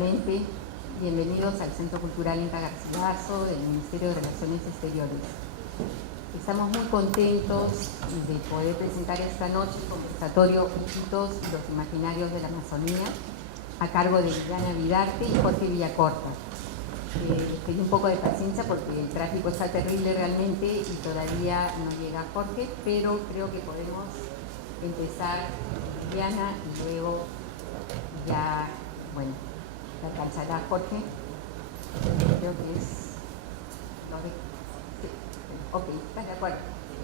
Bienvenidos al Centro Cultural Inca Garcilaso del Ministerio de Relaciones Exteriores. Estamos muy contentos de poder presentar esta noche el conversatorio Iquitos y los Imaginarios de la Amazonía, a cargo de Juliana Vidarte y Jorge Villacorta. Pedí un poco de paciencia porque el tráfico está terrible realmente y todavía no llega Jorge, pero creo que podemos empezar con Juliana y luego ya, bueno, la alcanzará Jorge. Creo que es... Sí. Ok, ¿estás de acuerdo?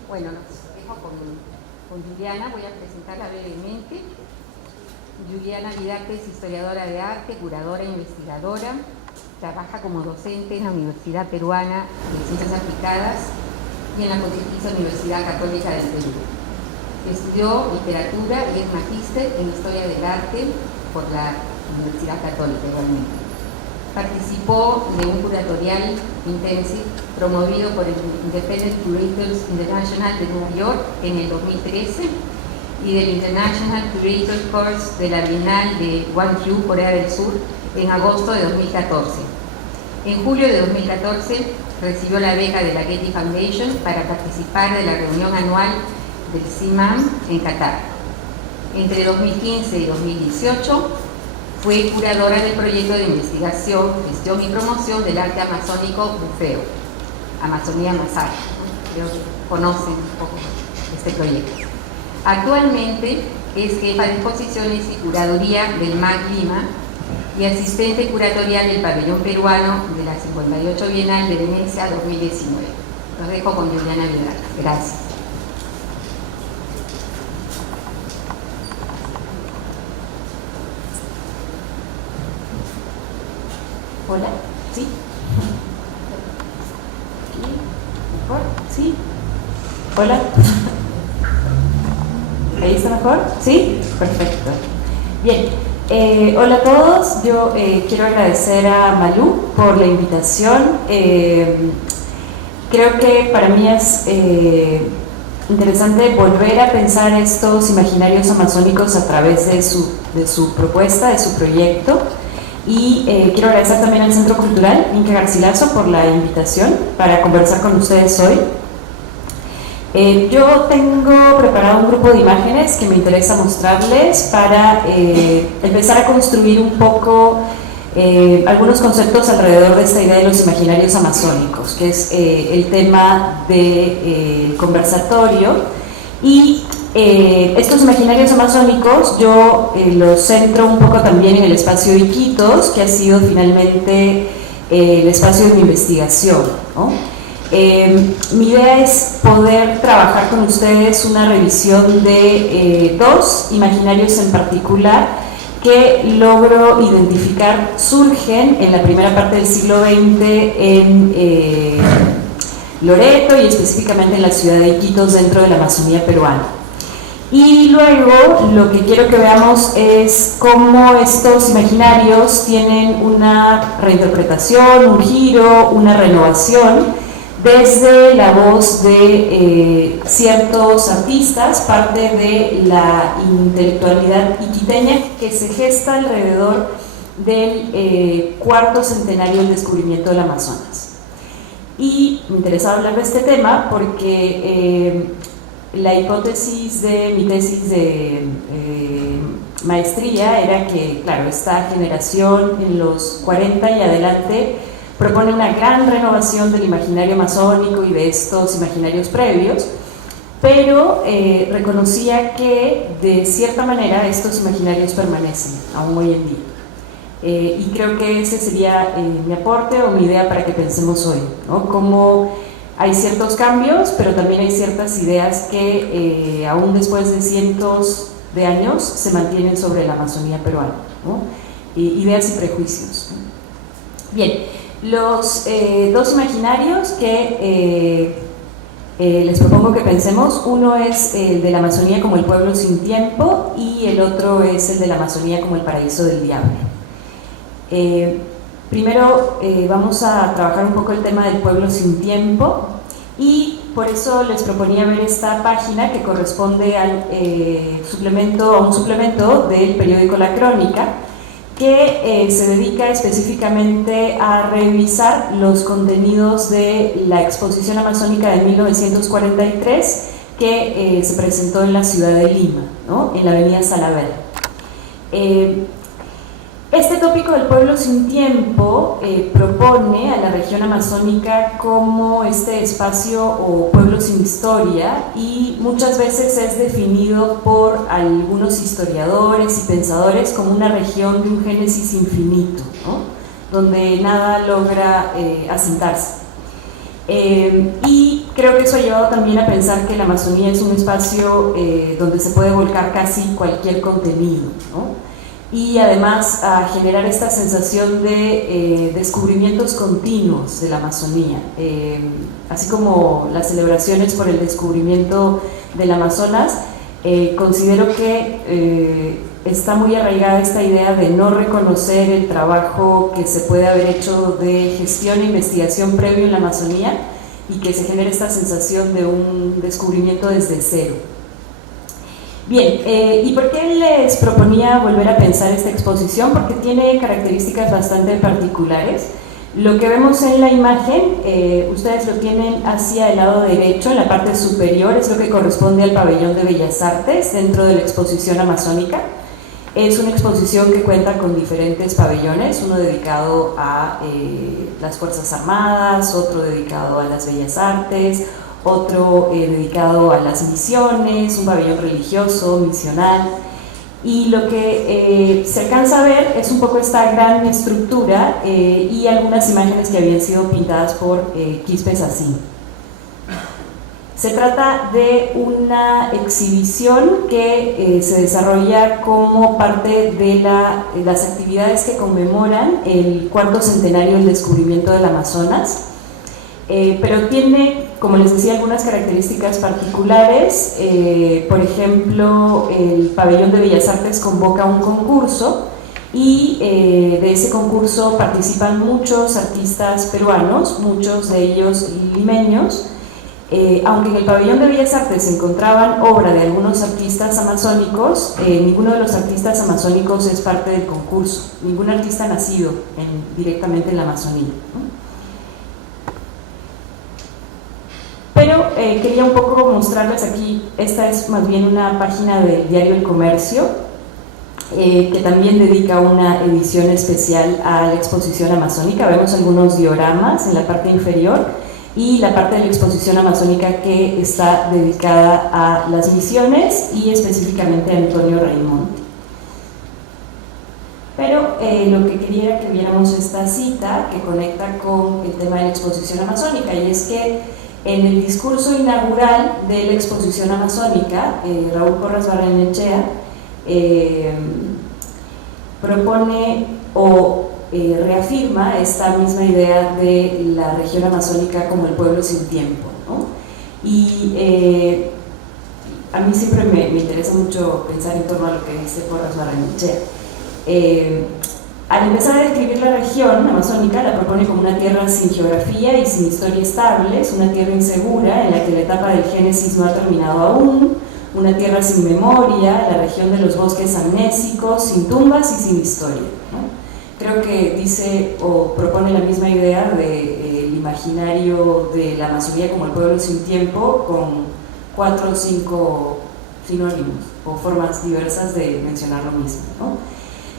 Bueno, nos dejo con Juliana, voy a presentarla brevemente. Juliana Vidarte es historiadora de arte, curadora e investigadora. Trabaja como docente en la Universidad Peruana de Ciencias Aplicadas y en la Pontificia Universidad Católica del Perú. Estudió literatura y es magíster en Historia del Arte por la Universidad Católica igualmente. Participó de un curatorial intensive promovido por el Independent Curators International de Nueva York en el 2013 y del International Curator Course de la Bienal de Gwangju, Corea del Sur, en agosto de 2014. En julio de 2014 recibió la beca de la Getty Foundation para participar de la reunión anual del CIMAM en Qatar. Entre 2015 y 2018 fue curadora del proyecto de investigación, gestión y promoción del arte amazónico Bufeo, Amazonía Masaya. Creo que conocen un poco este proyecto. Actualmente es jefa de exposiciones y curaduría del MAC Lima y asistente curatorial del pabellón peruano de la 58 Bienal de Venecia 2019. Los dejo con Juliana Vidal. Gracias. Hola, ¿sí? ¿Mejor? ¿Sí? Hola. ¿Ahí está mejor? ¿Sí? Perfecto. Bien, hola a todos. Yo quiero agradecer a Malú por la invitación. Creo que para mí es interesante volver a pensar estos imaginarios amazónicos a través de su propuesta, de su proyecto. Y quiero agradecer también al Centro Cultural Inca Garcilaso por la invitación para conversar con ustedes hoy. Yo tengo preparado un grupo de imágenes que me interesa mostrarles para empezar a construir un poco algunos conceptos alrededor de esta idea de los imaginarios amazónicos, que es el tema del conversatorio. Y estos imaginarios amazónicos yo los centro un poco también en el espacio de Iquitos, que ha sido finalmente el espacio de mi investigación, ¿no? Mi idea es poder trabajar con ustedes una revisión de dos imaginarios en particular que logro identificar surgen en la primera parte del siglo XX en Loreto y específicamente en la ciudad de Iquitos dentro de la Amazonía peruana. Y luego lo que quiero que veamos es cómo estos imaginarios tienen una reinterpretación, un giro, una renovación desde la voz de ciertos artistas, parte de la intelectualidad iquiteña que se gesta alrededor del cuarto centenario del descubrimiento del Amazonas. Y me interesaba hablar de este tema porque la hipótesis de mi tesis de maestría era que, claro, esta generación en los 40 y adelante propone una gran renovación del imaginario amazónico y de estos imaginarios previos, pero reconocía que de cierta manera estos imaginarios permanecen aún hoy en día. Y creo que ese sería mi aporte o mi idea para que pensemos hoy, ¿no? Cómo hay ciertos cambios, pero también hay ciertas ideas que aún después de cientos de años se mantienen sobre la Amazonía peruana, ¿no? Ideas y prejuicios. Bien, los dos imaginarios que les propongo que pensemos, uno es el de la Amazonía como el pueblo sin tiempo y el otro es el de la Amazonía como el paraíso del diablo. Primero vamos a trabajar un poco el tema del pueblo sin tiempo y por eso les proponía ver esta página que corresponde al a un suplemento del periódico La Crónica, que se dedica específicamente a revisar los contenidos de la exposición amazónica de 1943 que se presentó en la ciudad de Lima, ¿no? En la avenida Salaverry. Este tópico del pueblo sin tiempo propone a la región amazónica como este espacio o pueblo sin historia, y muchas veces es definido por algunos historiadores y pensadores como una región de un génesis infinito, ¿no? Donde nada logra asentarse. Y creo que eso ha llevado también a pensar que la Amazonía es un espacio donde se puede volcar casi cualquier contenido, ¿no? Y además a generar esta sensación de descubrimientos continuos de la Amazonía, así como las celebraciones por el descubrimiento del Amazonas. Considero que está muy arraigada esta idea de no reconocer el trabajo que se puede haber hecho de gestión e investigación previo en la Amazonía, y que se genere esta sensación de un descubrimiento desde cero. Bien, ¿y por qué les proponía volver a pensar esta exposición? Porque tiene características bastante particulares. Lo que vemos en la imagen, ustedes lo tienen hacia el lado derecho, en la parte superior, es lo que corresponde al pabellón de Bellas Artes dentro de la exposición amazónica. Es una exposición que cuenta con diferentes pabellones, uno dedicado a las Fuerzas Armadas, otro dedicado a las Bellas Artes, otro dedicado a las misiones, un pabellón religioso, misional. Y lo que se alcanza a ver es un poco esta gran estructura y algunas imágenes que habían sido pintadas por Quispe Sacín. Se trata de una exhibición que se desarrolla como parte de las actividades que conmemoran el 4º centenario del descubrimiento del Amazonas, pero tiene, como les decía, algunas características particulares. Por ejemplo, el pabellón de Bellas Artes convoca un concurso y de ese concurso participan muchos artistas peruanos, muchos de ellos limeños. Aunque en el pabellón de Bellas Artes se encontraban obra de algunos artistas amazónicos, ninguno de los artistas amazónicos es parte del concurso, ningún artista nacido directamente en la Amazonía, ¿no? Pero quería un poco mostrarles aquí, esta es más bien una página del diario El Comercio, que también dedica una edición especial a la exposición amazónica. Vemos algunos dioramas en la parte inferior y la parte de la exposición amazónica que está dedicada a las misiones y específicamente a Antonio Raimonde. Pero lo que quería era que viéramos esta cita que conecta con el tema de la exposición amazónica, y es que en el discurso inaugural de la exposición amazónica, Raúl Porras Barrenechea propone o reafirma esta misma idea de la región amazónica como el pueblo sin tiempo, ¿no? Y a mí siempre me interesa mucho pensar en torno a lo que dice Porras Barrenechea. Al empezar a describir la región amazónica, la propone como una tierra sin geografía y sin historia estable, es una tierra insegura en la que la etapa del génesis no ha terminado aún, una tierra sin memoria, la región de los bosques amnésicos, sin tumbas y sin historia, ¿no? Creo que dice o propone la misma idea del imaginario de la Amazonía como el pueblo sin tiempo, con 4 o 5 sinónimos o formas diversas de mencionar lo mismo, ¿no?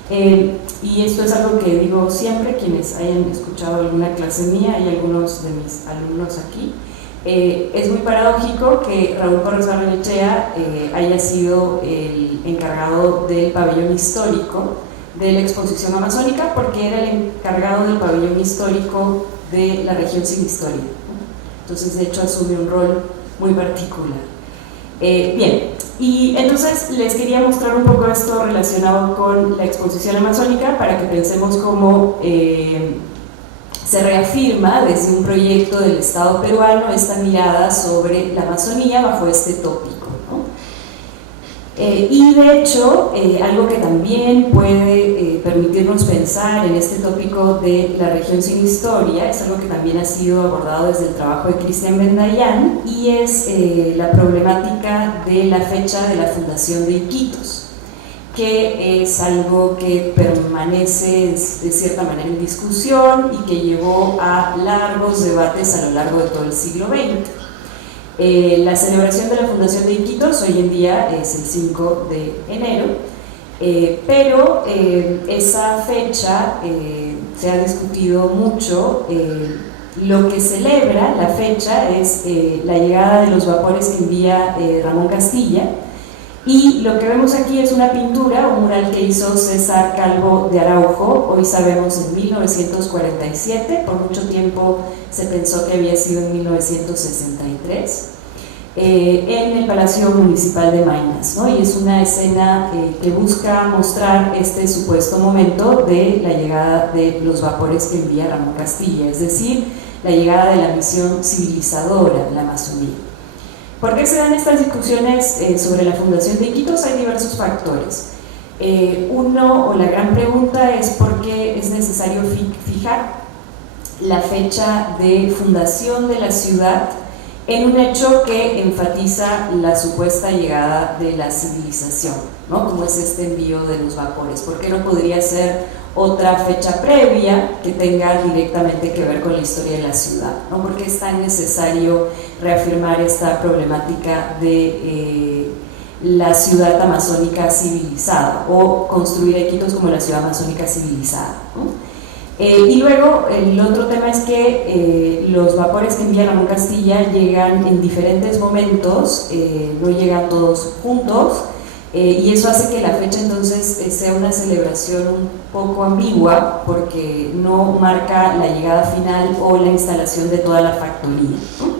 Y esto es algo que digo siempre, quienes hayan escuchado alguna clase mía, y algunos de mis alumnos aquí. Es muy paradójico que Raúl Porras Barrenechea haya sido el encargado del pabellón histórico de la exposición amazónica, porque era el encargado del pabellón histórico de la región sin historia, ¿no? Entonces, de hecho, asume un rol muy particular. Bien, y entonces les quería mostrar un poco esto relacionado con la exposición amazónica para que pensemos cómo se reafirma desde un proyecto del Estado peruano esta mirada sobre la Amazonía bajo este tópico, ¿no? Y de hecho, algo que también puede permitirnos pensar en este tópico de la región sin historia es algo que también ha sido abordado desde el trabajo de Cristian Bendayán, y es la problemática de la fecha de la fundación de Iquitos, que es algo que permanece de cierta manera en discusión y que llevó a largos debates a lo largo de todo el siglo XX. La celebración de la fundación de Iquitos hoy en día es el 5 de enero, pero esa fecha se ha discutido mucho. Lo que celebra la fecha es la llegada de los vapores que envía Ramón Castilla, y lo que vemos aquí es una pintura, un mural que hizo César Calvo de Araujo, hoy sabemos en 1947, por mucho tiempo se pensó que había sido en 1963, en el Palacio Municipal de Maynas, ¿no? Y es una escena que busca mostrar este supuesto momento de la llegada de los vapores que envía Ramón Castilla, es decir, la llegada de la misión civilizadora de la Amazonía. ¿Por qué se dan estas discusiones sobre la fundación de Iquitos? Hay diversos factores. Uno, o la gran pregunta, es por qué es necesario fijar la fecha de fundación de la ciudad en un hecho que enfatiza la supuesta llegada de la civilización, ¿no? Como es este envío de los vapores. ¿Por qué no podría ser otra fecha previa que tenga directamente que ver con la historia de la ciudad, ¿no? ¿Por qué es tan necesario reafirmar esta problemática de la ciudad amazónica civilizada, o construir a Iquitos como la ciudad amazónica civilizada, ¿no? Y luego el otro tema es que los vapores que envía Ramón Castilla llegan en diferentes momentos, no llegan todos juntos, y eso hace que la fecha entonces sea una celebración un poco ambigua, porque no marca la llegada final o la instalación de toda la factoría, ¿no?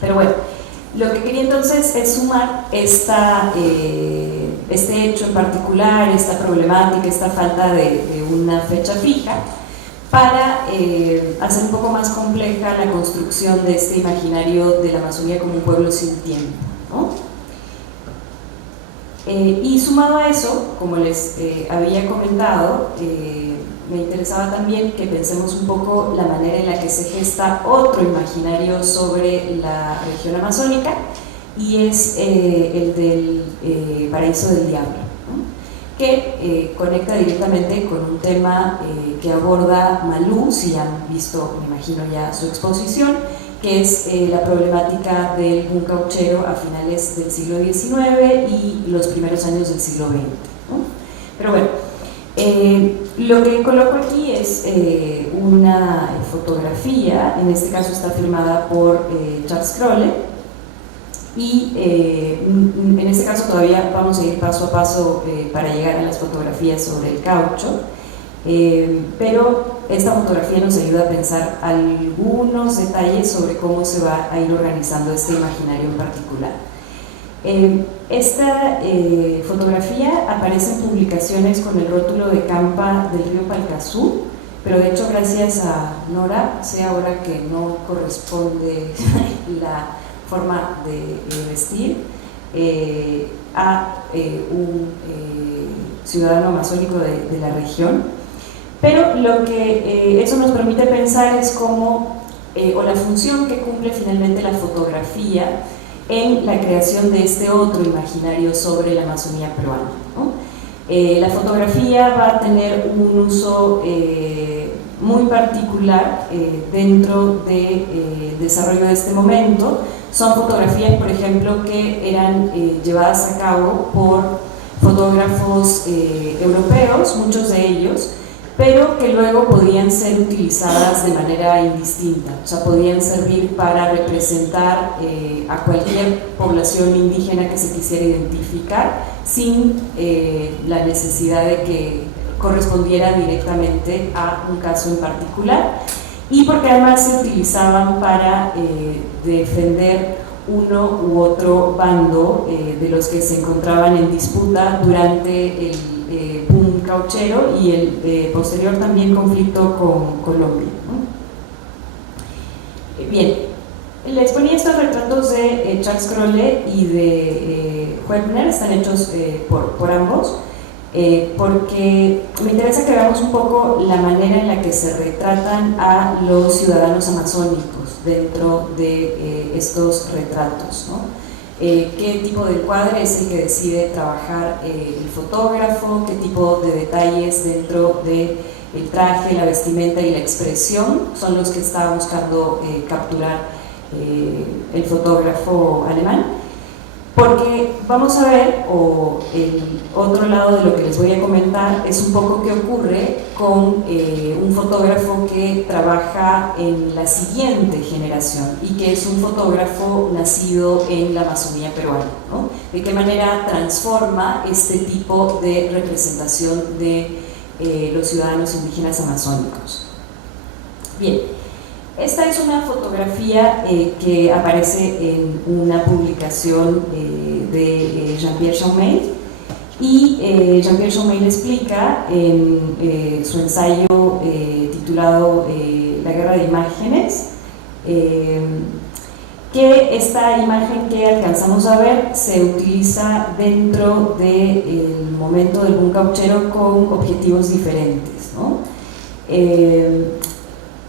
Pero bueno, lo que quería entonces es sumar este hecho en particular, esta problemática, esta falta de una fecha fija, para hacer un poco más compleja la construcción de este imaginario de la Amazonía como un pueblo sin tiempo, ¿no? Y sumado a eso, como les había comentado, me interesaba también que pensemos un poco la manera en la que se gesta otro imaginario sobre la región amazónica, y es el del paraíso del diablo, ¿no? Que conecta directamente con un tema que aborda Malú, si han visto, me imagino ya, su exposición, que es la problemática del boom cauchero a finales del siglo XIX y los primeros años del siglo XX, ¿no? Pero bueno, lo que coloco aquí es una fotografía, en este caso está firmada por Charles Crowley, y en este caso todavía vamos a ir paso a paso para llegar a las fotografías sobre el caucho, pero esta fotografía nos ayuda a pensar algunos detalles sobre cómo se va a ir organizando este imaginario en particular. Esta fotografía aparece en publicaciones con el rótulo de Campa del río Palcazú, pero de hecho, gracias a Nora, sé ahora que no corresponde la forma de vestir a un ciudadano amazónico de la región, pero lo que eso nos permite pensar es cómo, o la función que cumple finalmente la fotografía en la creación de este otro imaginario sobre la Amazonía peruana, ¿no? La fotografía va a tener un uso muy particular dentro del desarrollo de este momento. Son fotografías, por ejemplo, que eran llevadas a cabo por fotógrafos europeos, muchos de ellos, pero que luego podían ser utilizadas de manera indistinta, o sea, podían servir para representar a cualquier población indígena que se quisiera identificar, sin la necesidad de que correspondiera directamente a un caso en particular, y porque además se utilizaban para defender uno u otro bando de los que se encontraban en disputa durante el boom cauchero y el posterior también conflicto con Colombia, ¿no? Bien, les ponía estos retratos de Charles Crowley y de Huebner, están hechos por ambos, porque me interesa que veamos un poco la manera en la que se retratan a los ciudadanos amazónicos dentro de estos retratos, ¿no? qué tipo de encuadre es el que decide trabajar el fotógrafo, qué tipo de detalles dentro del traje, la vestimenta y la expresión son los que está buscando capturar el fotógrafo alemán. Porque vamos a ver, o el otro lado de lo que les voy a comentar, es un poco qué ocurre con un fotógrafo que trabaja en la siguiente generación y que es un fotógrafo nacido en la Amazonía peruana, ¿no? De qué manera transforma este tipo de representación de los ciudadanos indígenas amazónicos. Bien. Esta es una fotografía que aparece en una publicación de Jean-Pierre Chaumel, y Jean-Pierre Chaumel explica en su ensayo titulado La guerra de imágenes que esta imagen que alcanzamos a ver se utiliza dentro del momento del boom cauchero con objetivos diferentes, ¿no?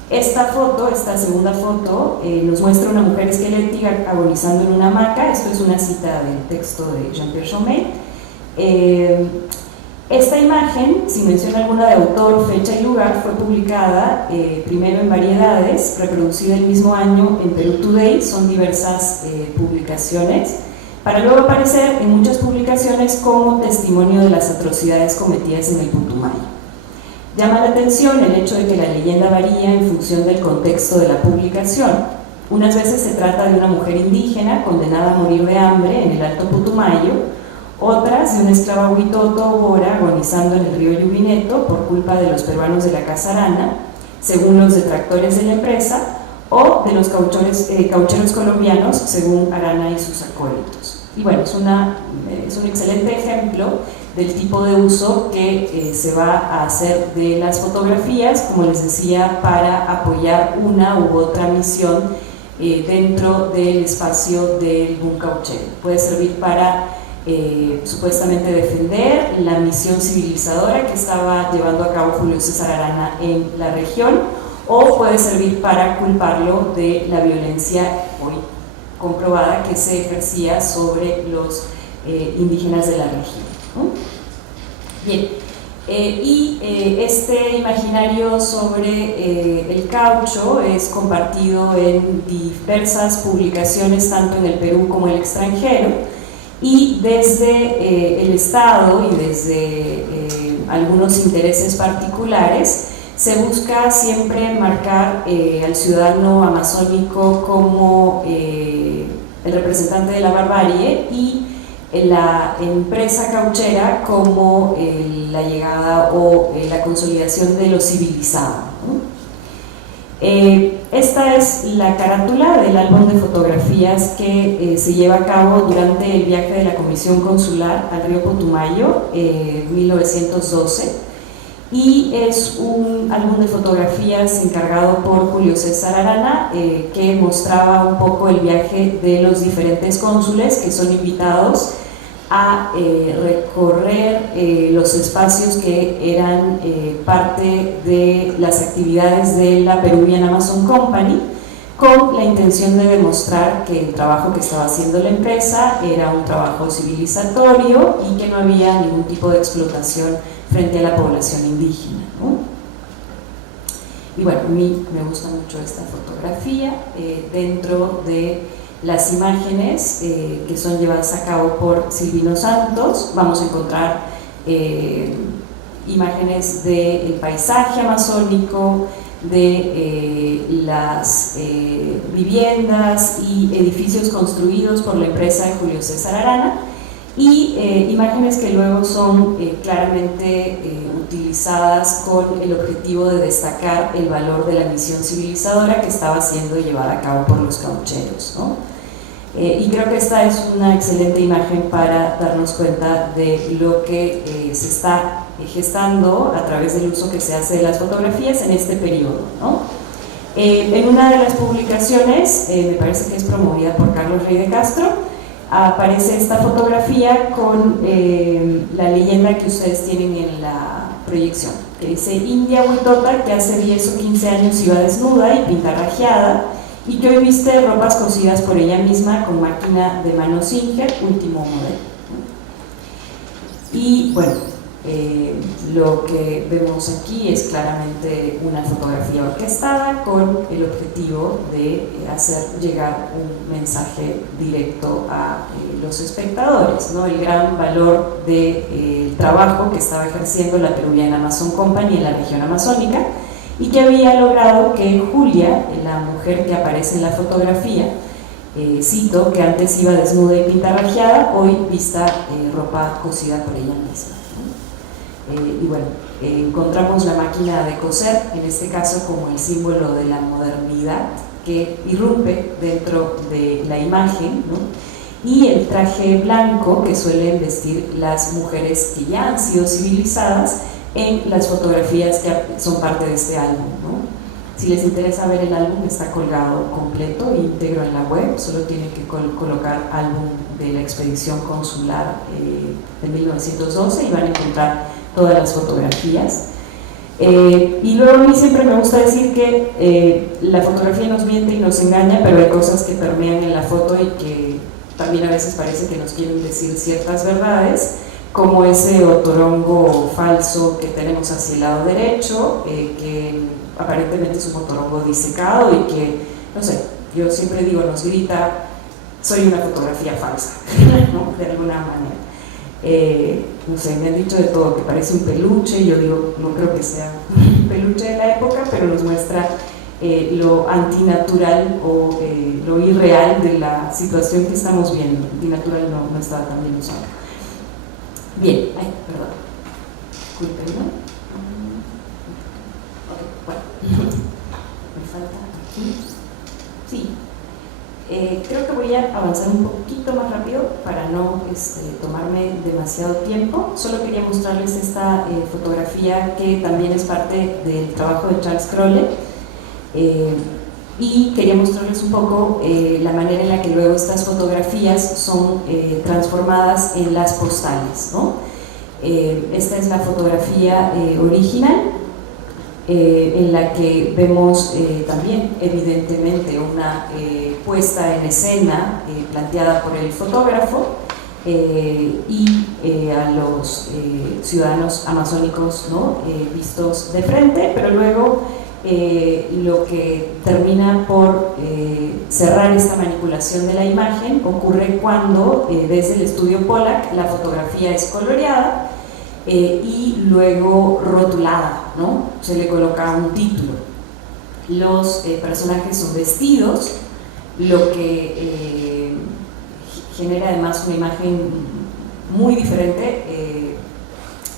Esta foto, esta segunda foto, nos muestra una mujer esquelética agonizando en una hamaca. Esto es una cita del texto de Jean-Pierre Chaumel. Esta imagen, sin mención alguna de autor, fecha y lugar, fue publicada primero en Variedades, reproducida el mismo año en Perú Today, son diversas publicaciones, para luego aparecer en muchas publicaciones como testimonio de las atrocidades cometidas en el Putumayo. Llama la atención el hecho de que la leyenda varía en función del contexto de la publicación. Unas veces se trata de una mujer indígena condenada a morir de hambre en el Alto Putumayo, otras de una esclava huitoto o bora agonizando en el río Yubineto por culpa de los peruanos de la Casa Arana, según los detractores de la empresa, o de los caucheros colombianos, según Arana y sus acólitos. Y bueno, es un excelente ejemplo del tipo de uso que se va a hacer de las fotografías, como les decía, para apoyar una u otra misión dentro del espacio del boom cauchero. Puede servir para supuestamente defender la misión civilizadora que estaba llevando a cabo Julio César Arana en la región, o puede servir para culparlo de la violencia hoy comprobada que se ejercía sobre los indígenas de la región, ¿no? Bien, este imaginario sobre el caucho es compartido en diversas publicaciones tanto en el Perú como en el extranjero, y desde el Estado y desde algunos intereses particulares se busca siempre marcar al ciudadano amazónico como el representante de la barbarie y la empresa cauchera como la llegada o la consolidación de lo civilizado, ¿no? Esta es la carátula del álbum de fotografías que se lleva a cabo durante el viaje de la Comisión Consular al río Putumayo, 1912, y es un álbum de fotografías encargado por Julio César Arana que mostraba un poco el viaje de los diferentes cónsules que son invitados a recorrer los espacios que eran parte de las actividades de la Peruvian Amazon Company, con la intención de demostrar que el trabajo que estaba haciendo la empresa era un trabajo civilizatorio y que no había ningún tipo de explotación frente a la población indígena, ¿no? Y bueno, a mí me gusta mucho esta fotografía. Dentro de las imágenes que son llevadas a cabo por Silvino Santos vamos a encontrar imágenes del paisaje amazónico, de las viviendas y edificios construidos por la empresa de Julio César Arana, y imágenes que luego son claramente utilizadas con el objetivo de destacar el valor de la misión civilizadora que estaba siendo llevada a cabo por los caucheros, ¿no? Y creo que esta es una excelente imagen para darnos cuenta de lo que se está gestando a través del uso que se hace de las fotografías en este periodo, ¿no? En una de las publicaciones, me parece que es promovida por Carlos Rey de Castro, aparece esta fotografía con la leyenda que ustedes tienen en la proyección, que dice: India Huitota, que hace 10 o 15 años iba desnuda y pintarrajeada, y que hoy viste ropas cosidas por ella misma con máquina de mano Singer, último modelo. Y bueno, lo que vemos aquí es claramente una fotografía orquestada con el objetivo de hacer llegar un mensaje directo a los espectadores, ¿no? El gran valor del trabajo que estaba ejerciendo la Peruvian Amazon Company en la región amazónica, y que había logrado que Julia, la mujer que aparece en la fotografía, cito, que antes iba desnuda y pintarrajeada, hoy vista ropa cosida por ella misma. Y bueno, encontramos la máquina de coser, en este caso como el símbolo de la modernidad que irrumpe dentro de la imagen, ¿no? Y el traje blanco que suelen vestir las mujeres que ya han sido civilizadas en las fotografías que son parte de este álbum, ¿no? Si les interesa ver el álbum, está colgado completo, íntegro en la web, solo tienen que colocar álbum de la expedición consular de 1912 y van a encontrar todas las fotografías. Y luego a mí siempre me gusta decir que la fotografía nos miente y nos engaña, pero hay cosas que permean en la foto y que también a veces parece que nos quieren decir ciertas verdades, como ese otorongo falso que tenemos hacia el lado derecho, que aparentemente es un otorongo disecado y que, no sé, yo siempre digo, nos grita, soy una fotografía falsa, ¿no? De alguna manera. No sé, me han dicho de todo, que parece un peluche, yo digo, no creo que sea un peluche de la época, pero nos muestra lo antinatural o lo irreal de la situación que estamos viendo. Antinatural no estaba tan bien usado. Bien, ay, perdón. Disculpen, ¿no? Bueno, me falta aquí. Sí, creo que voy a avanzar un poquito más rápido para no tomarme demasiado tiempo. Solo quería mostrarles esta fotografía que también es parte del trabajo de Charles Crowley, y quería mostrarles un poco la manera en la que luego estas fotografías son transformadas en las postales, ¿no? Esta es la fotografía original, en la que vemos también evidentemente una puesta en escena planteada por el fotógrafo y a los ciudadanos amazónicos, ¿no? Vistos de frente, pero luego lo que termina por cerrar esta manipulación de la imagen ocurre cuando desde el estudio Pollack la fotografía es coloreada y luego rotulada, ¿no? Se le coloca un título. Los personajes son vestidos, lo que genera además una imagen muy diferente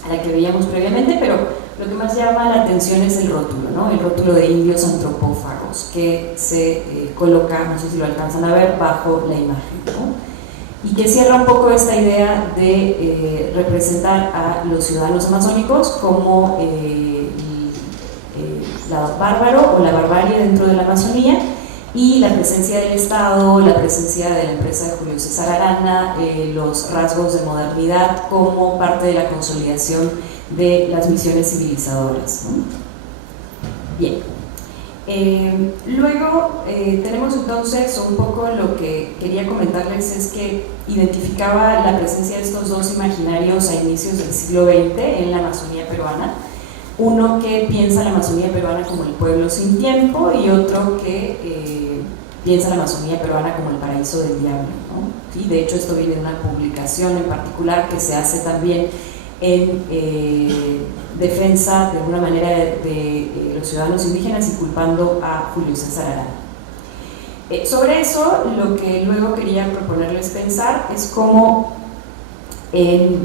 a la que veíamos previamente, pero lo que más llama la atención es el rótulo, ¿no? El rótulo de indios antropófagos que se coloca, no sé si lo alcanzan a ver, bajo la imagen, ¿no? Y que cierra un poco esta idea de representar a los ciudadanos amazónicos como la bárbaro o la barbarie dentro de la Amazonía, y la presencia del Estado, la presencia de la empresa de Julio César Arana, los rasgos de modernidad como parte de la consolidación de las misiones civilizadoras, ¿no? Bien. Luego tenemos entonces un poco lo que quería comentarles es que identificaba la presencia de estos dos imaginarios a inicios del siglo XX en la Amazonía peruana. Uno que piensa la Amazonía peruana como el pueblo sin tiempo y otro que piensa la Amazonía peruana como el paraíso del diablo, ¿no? Y de hecho esto viene de una publicación en particular que se hace también en defensa de alguna manera de los ciudadanos indígenas y culpando a Julio César Arana. Sobre eso, lo que luego quería proponerles pensar es cómo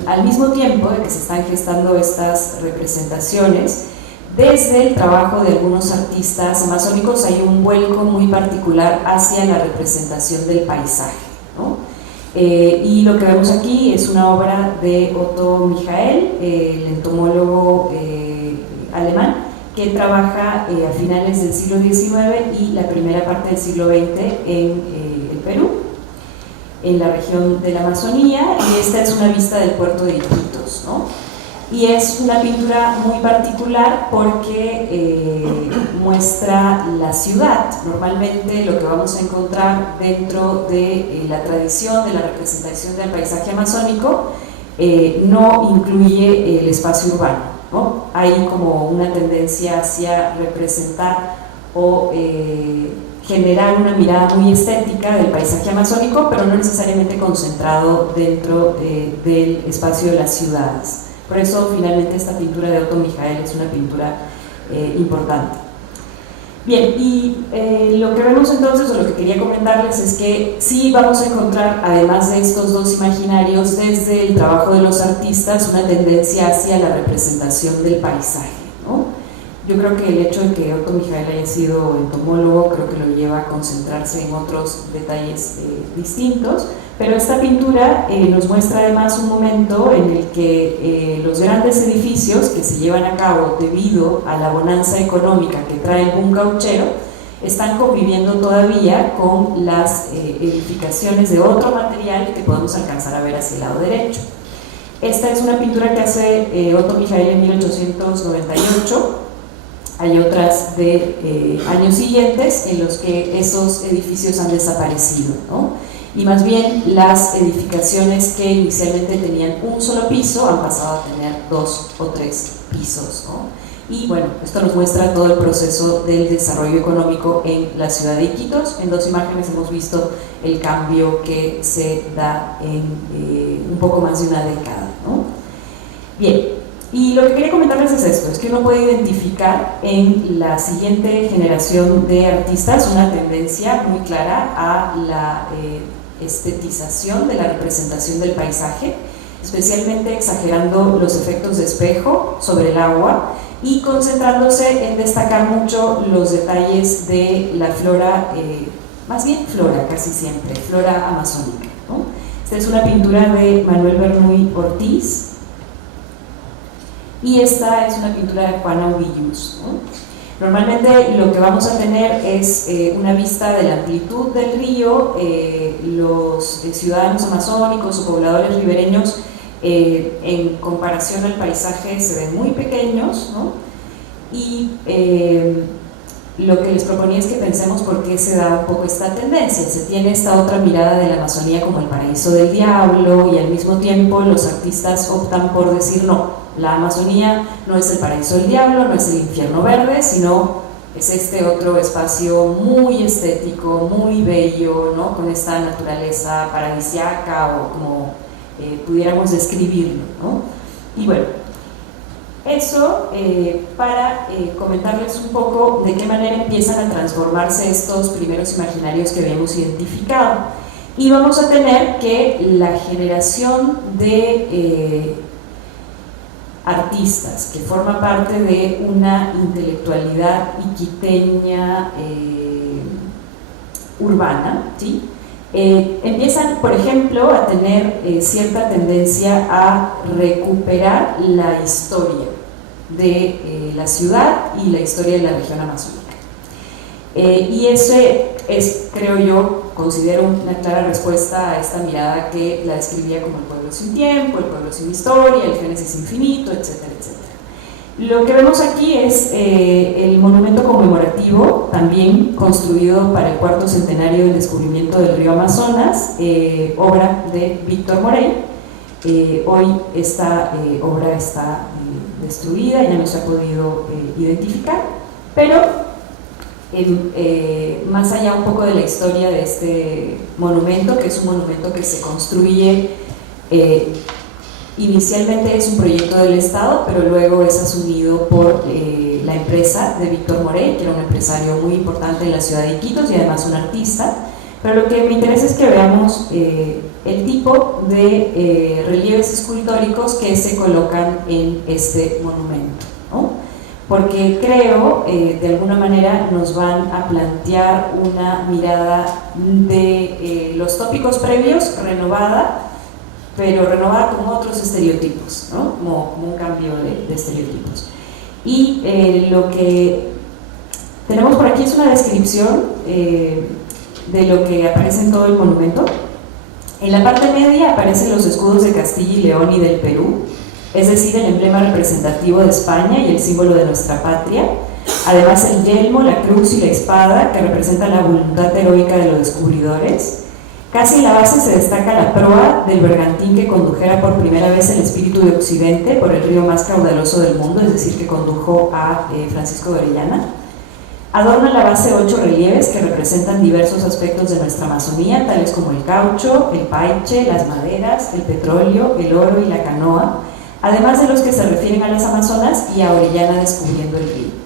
al mismo tiempo de que se están gestando estas representaciones, desde el trabajo de algunos artistas amazónicos hay un vuelco muy particular hacia la representación del paisaje, ¿no? Y lo que vemos aquí es una obra de Otto Michael, el entomólogo alemán, que trabaja a finales del siglo XIX y la primera parte del siglo XX en el Perú, en la región de la Amazonía, y esta es una vista del puerto de Iquitos, ¿no? y es una pintura muy particular porque muestra la ciudad. Normalmente lo que vamos a encontrar dentro de la tradición de la representación del paisaje amazónico no incluye el espacio urbano, ¿no? Hay como una tendencia hacia representar o generar una mirada muy estética del paisaje amazónico, pero no necesariamente concentrado dentro del espacio de las ciudades. Por eso finalmente esta pintura de Otto Michael es una pintura importante. Bien, y lo que vemos entonces, o lo que quería comentarles, es que sí vamos a encontrar, además de estos dos imaginarios, desde el trabajo de los artistas, una tendencia hacia la representación del paisaje, ¿no? Yo creo que el hecho de que Otto Michael haya sido entomólogo creo que lo lleva a concentrarse en otros detalles distintos, pero esta pintura nos muestra además un momento en el que los grandes edificios que se llevan a cabo debido a la bonanza económica que trae el boom gauchero están conviviendo todavía con las edificaciones de otro material que podemos alcanzar a ver hacia el lado derecho. Esta es una pintura que hace Otto Michael en 1898. Hay otras de años siguientes en los que esos edificios han desaparecido, ¿no? Y más bien las edificaciones que inicialmente tenían un solo piso han pasado a tener 2 o 3 pisos, ¿no? Y bueno, esto nos muestra todo el proceso del desarrollo económico en la ciudad de Iquitos. En dos imágenes hemos visto el cambio que se da en un poco más de una década, ¿no? Bien. Y lo que quería comentarles es esto, es que uno puede identificar en la siguiente generación de artistas una tendencia muy clara a la estetización de la representación del paisaje, especialmente exagerando los efectos de espejo sobre el agua y concentrándose en destacar mucho los detalles de la flora, más bien flora casi siempre, flora amazónica, ¿no? Esta es una pintura de Manuel Bernuy Ortiz, y esta es una pintura de Juana Ubillús, ¿no? Normalmente lo que vamos a tener es una vista de la amplitud del río. Los ciudadanos amazónicos o pobladores ribereños en comparación al paisaje se ven muy pequeños, ¿no? Y lo que les proponía es que pensemos por qué se da un poco esta tendencia. Se tiene esta otra mirada de la Amazonía como el paraíso del diablo, y al mismo tiempo los artistas optan por decir no, la Amazonía no es el paraíso del diablo, no es el infierno verde, sino es este otro espacio muy estético, muy bello, ¿no? Con esta naturaleza paradisiaca, o como pudiéramos describirlo, ¿no? Y bueno, eso para comentarles un poco de qué manera empiezan a transformarse estos primeros imaginarios que habíamos identificado. Y vamos a tener que la generación de artistas que forma parte de una intelectualidad iquiteña urbana, ¿sí? Empiezan, por ejemplo, a tener cierta tendencia a recuperar la historia de la ciudad y la historia de la región amazónica. Y ese es, creo yo, considero una clara respuesta a esta mirada que la describía como el pueblo sin tiempo, el pueblo sin historia, el génesis infinito, etcétera, etcétera. Lo que vemos aquí es el monumento conmemorativo, también construido para el 4º centenario del descubrimiento del río Amazonas, obra de Víctor Morey. Hoy esta obra está destruida, ya no se ha podido identificar, pero más allá un poco de la historia de este monumento, que es un monumento que se construye, inicialmente es un proyecto del Estado, pero luego es asumido por la empresa de Víctor Morey, que era un empresario muy importante en la ciudad de Iquitos y además un artista. Pero lo que me interesa es que veamos el tipo de relieves escultóricos que se colocan en este monumento, ¿no? Porque creo, de alguna manera, nos van a plantear una mirada de los tópicos previos, renovada, pero renovada con otros estereotipos, ¿no? Como un cambio de estereotipos. Y lo que tenemos por aquí es una descripción de lo que aparece en todo el monumento. En la parte media aparecen los escudos de Castilla y León y del Perú. es decir, el emblema representativo de España y el símbolo de nuestra patria. Además, el yelmo, la cruz y la espada, que representan la voluntad heroica de los descubridores. Casi en la base se destaca la proa del bergantín que condujera por primera vez el espíritu de Occidente por el río más caudaloso del mundo, es decir, que condujo a Francisco de Orellana. Adornan la base 8 relieves que representan diversos aspectos de nuestra Amazonía, tales como el caucho, el paiche, las maderas, el petróleo, el oro y la canoa, además de los que se refieren a las Amazonas y a Orellana descubriendo el río.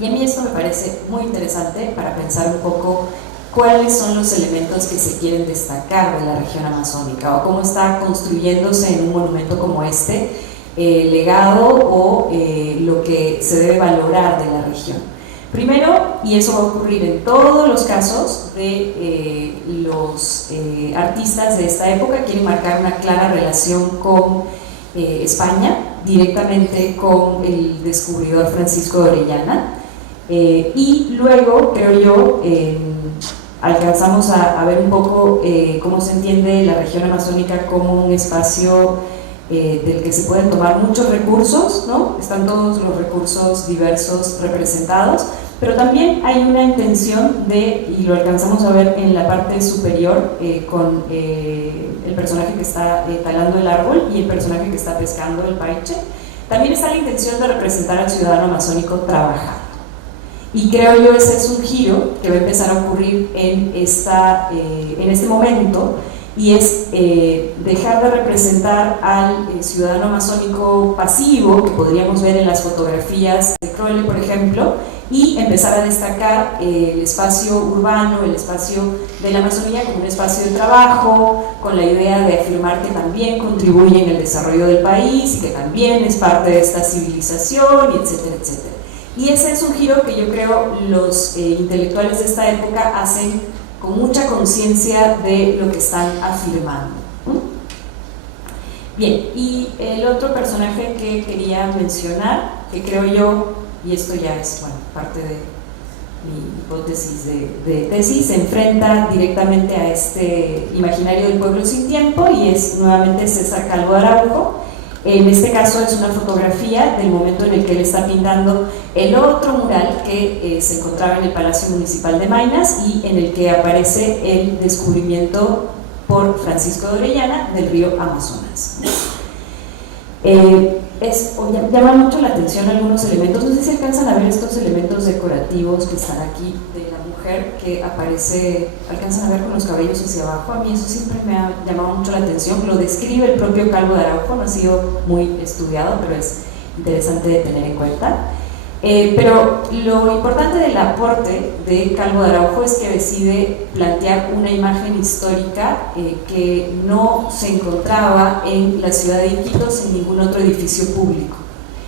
Y a mí esto me parece muy interesante para pensar un poco cuáles son los elementos que se quieren destacar de la región amazónica o cómo está construyéndose en un monumento como este legado o lo que se debe valorar de la región. Primero, y eso va a ocurrir en todos los casos de los artistas de esta época, quieren marcar una clara relación con España, directamente con el descubridor Francisco de Orellana, y luego, creo yo, alcanzamos a ver un poco cómo se entiende la región amazónica como un espacio del que se pueden tomar muchos recursos, ¿no? Están todos los recursos diversos representados, pero también hay una intención de, y lo alcanzamos a ver en la parte superior con el personaje que está talando el árbol y el personaje que está pescando el paiche, también está la intención de representar al ciudadano amazónico trabajando. Y creo yo ese es un giro que va a empezar a ocurrir en este momento, y es dejar de representar al ciudadano amazónico pasivo que podríamos ver en las fotografías de Crowley, por ejemplo, y empezar a destacar el espacio urbano, el espacio de la Amazonía como un espacio de trabajo, con la idea de afirmar que también contribuye en el desarrollo del país y que también es parte de esta civilización, etcétera, etcétera. Y ese es un giro que yo creo los intelectuales de esta época hacen con mucha conciencia de lo que están afirmando. Bien, y el otro personaje que quería mencionar, que creo yo, y esto ya es bueno, parte de mi hipótesis de tesis, se enfrenta directamente a este imaginario del pueblo sin tiempo, y es nuevamente César Calvo Araujo. En este caso es una fotografía del momento en el que él está pintando el otro mural que se encontraba en el Palacio Municipal de Maynas y en el que aparece el descubrimiento por Francisco de Orellana del río Amazonas. Llama mucho la atención algunos elementos, no sé si alcanzan a ver estos elementos decorativos que están aquí de la mujer que aparece, alcanzan a ver con los cabellos hacia abajo. A mí eso siempre me ha llamado mucho la atención, lo describe el propio Calvo de Araujo, no ha sido muy estudiado, pero es interesante de tener en cuenta. Pero lo importante del aporte de Calvo de Araujo es que decide plantear una imagen histórica que no se encontraba en la ciudad de Iquitos en ningún otro edificio público.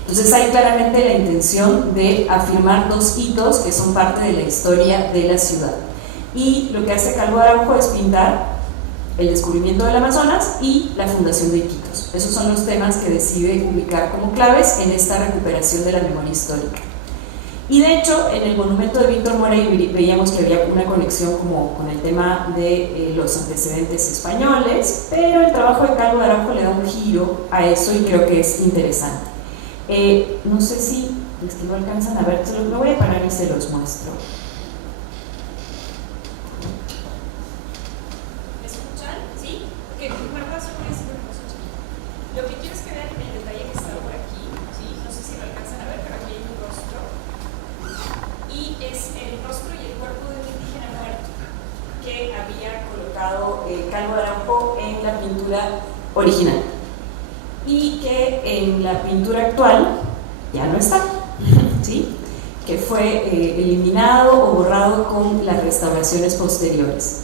Entonces hay claramente la intención de afirmar dos hitos que son parte de la historia de la ciudad. Y lo que hace Calvo de Araujo es pintar el descubrimiento del Amazonas y la fundación de Iquitos. Esos son los temas que decide ubicar como claves en esta recuperación de la memoria histórica. Y de hecho, en el monumento de Víctor Morey veíamos que había una conexión como con el tema de los antecedentes españoles, pero el trabajo de Calvo de Araujo le da un giro a eso y creo que es interesante. No sé si lo alcanzan a ver, lo voy a parar y se los muestro. Lo que quiero es que vean el detalle que está por aquí, ¿sí? No sé si lo alcanzan a ver, pero aquí hay un rostro. Y es el rostro y el cuerpo de un indígena muerto que había colocado Calvo de Araujo en la pintura original. Y que en la pintura actual ya no está, ¿sí? Que fue eliminado o borrado con las restauraciones posteriores.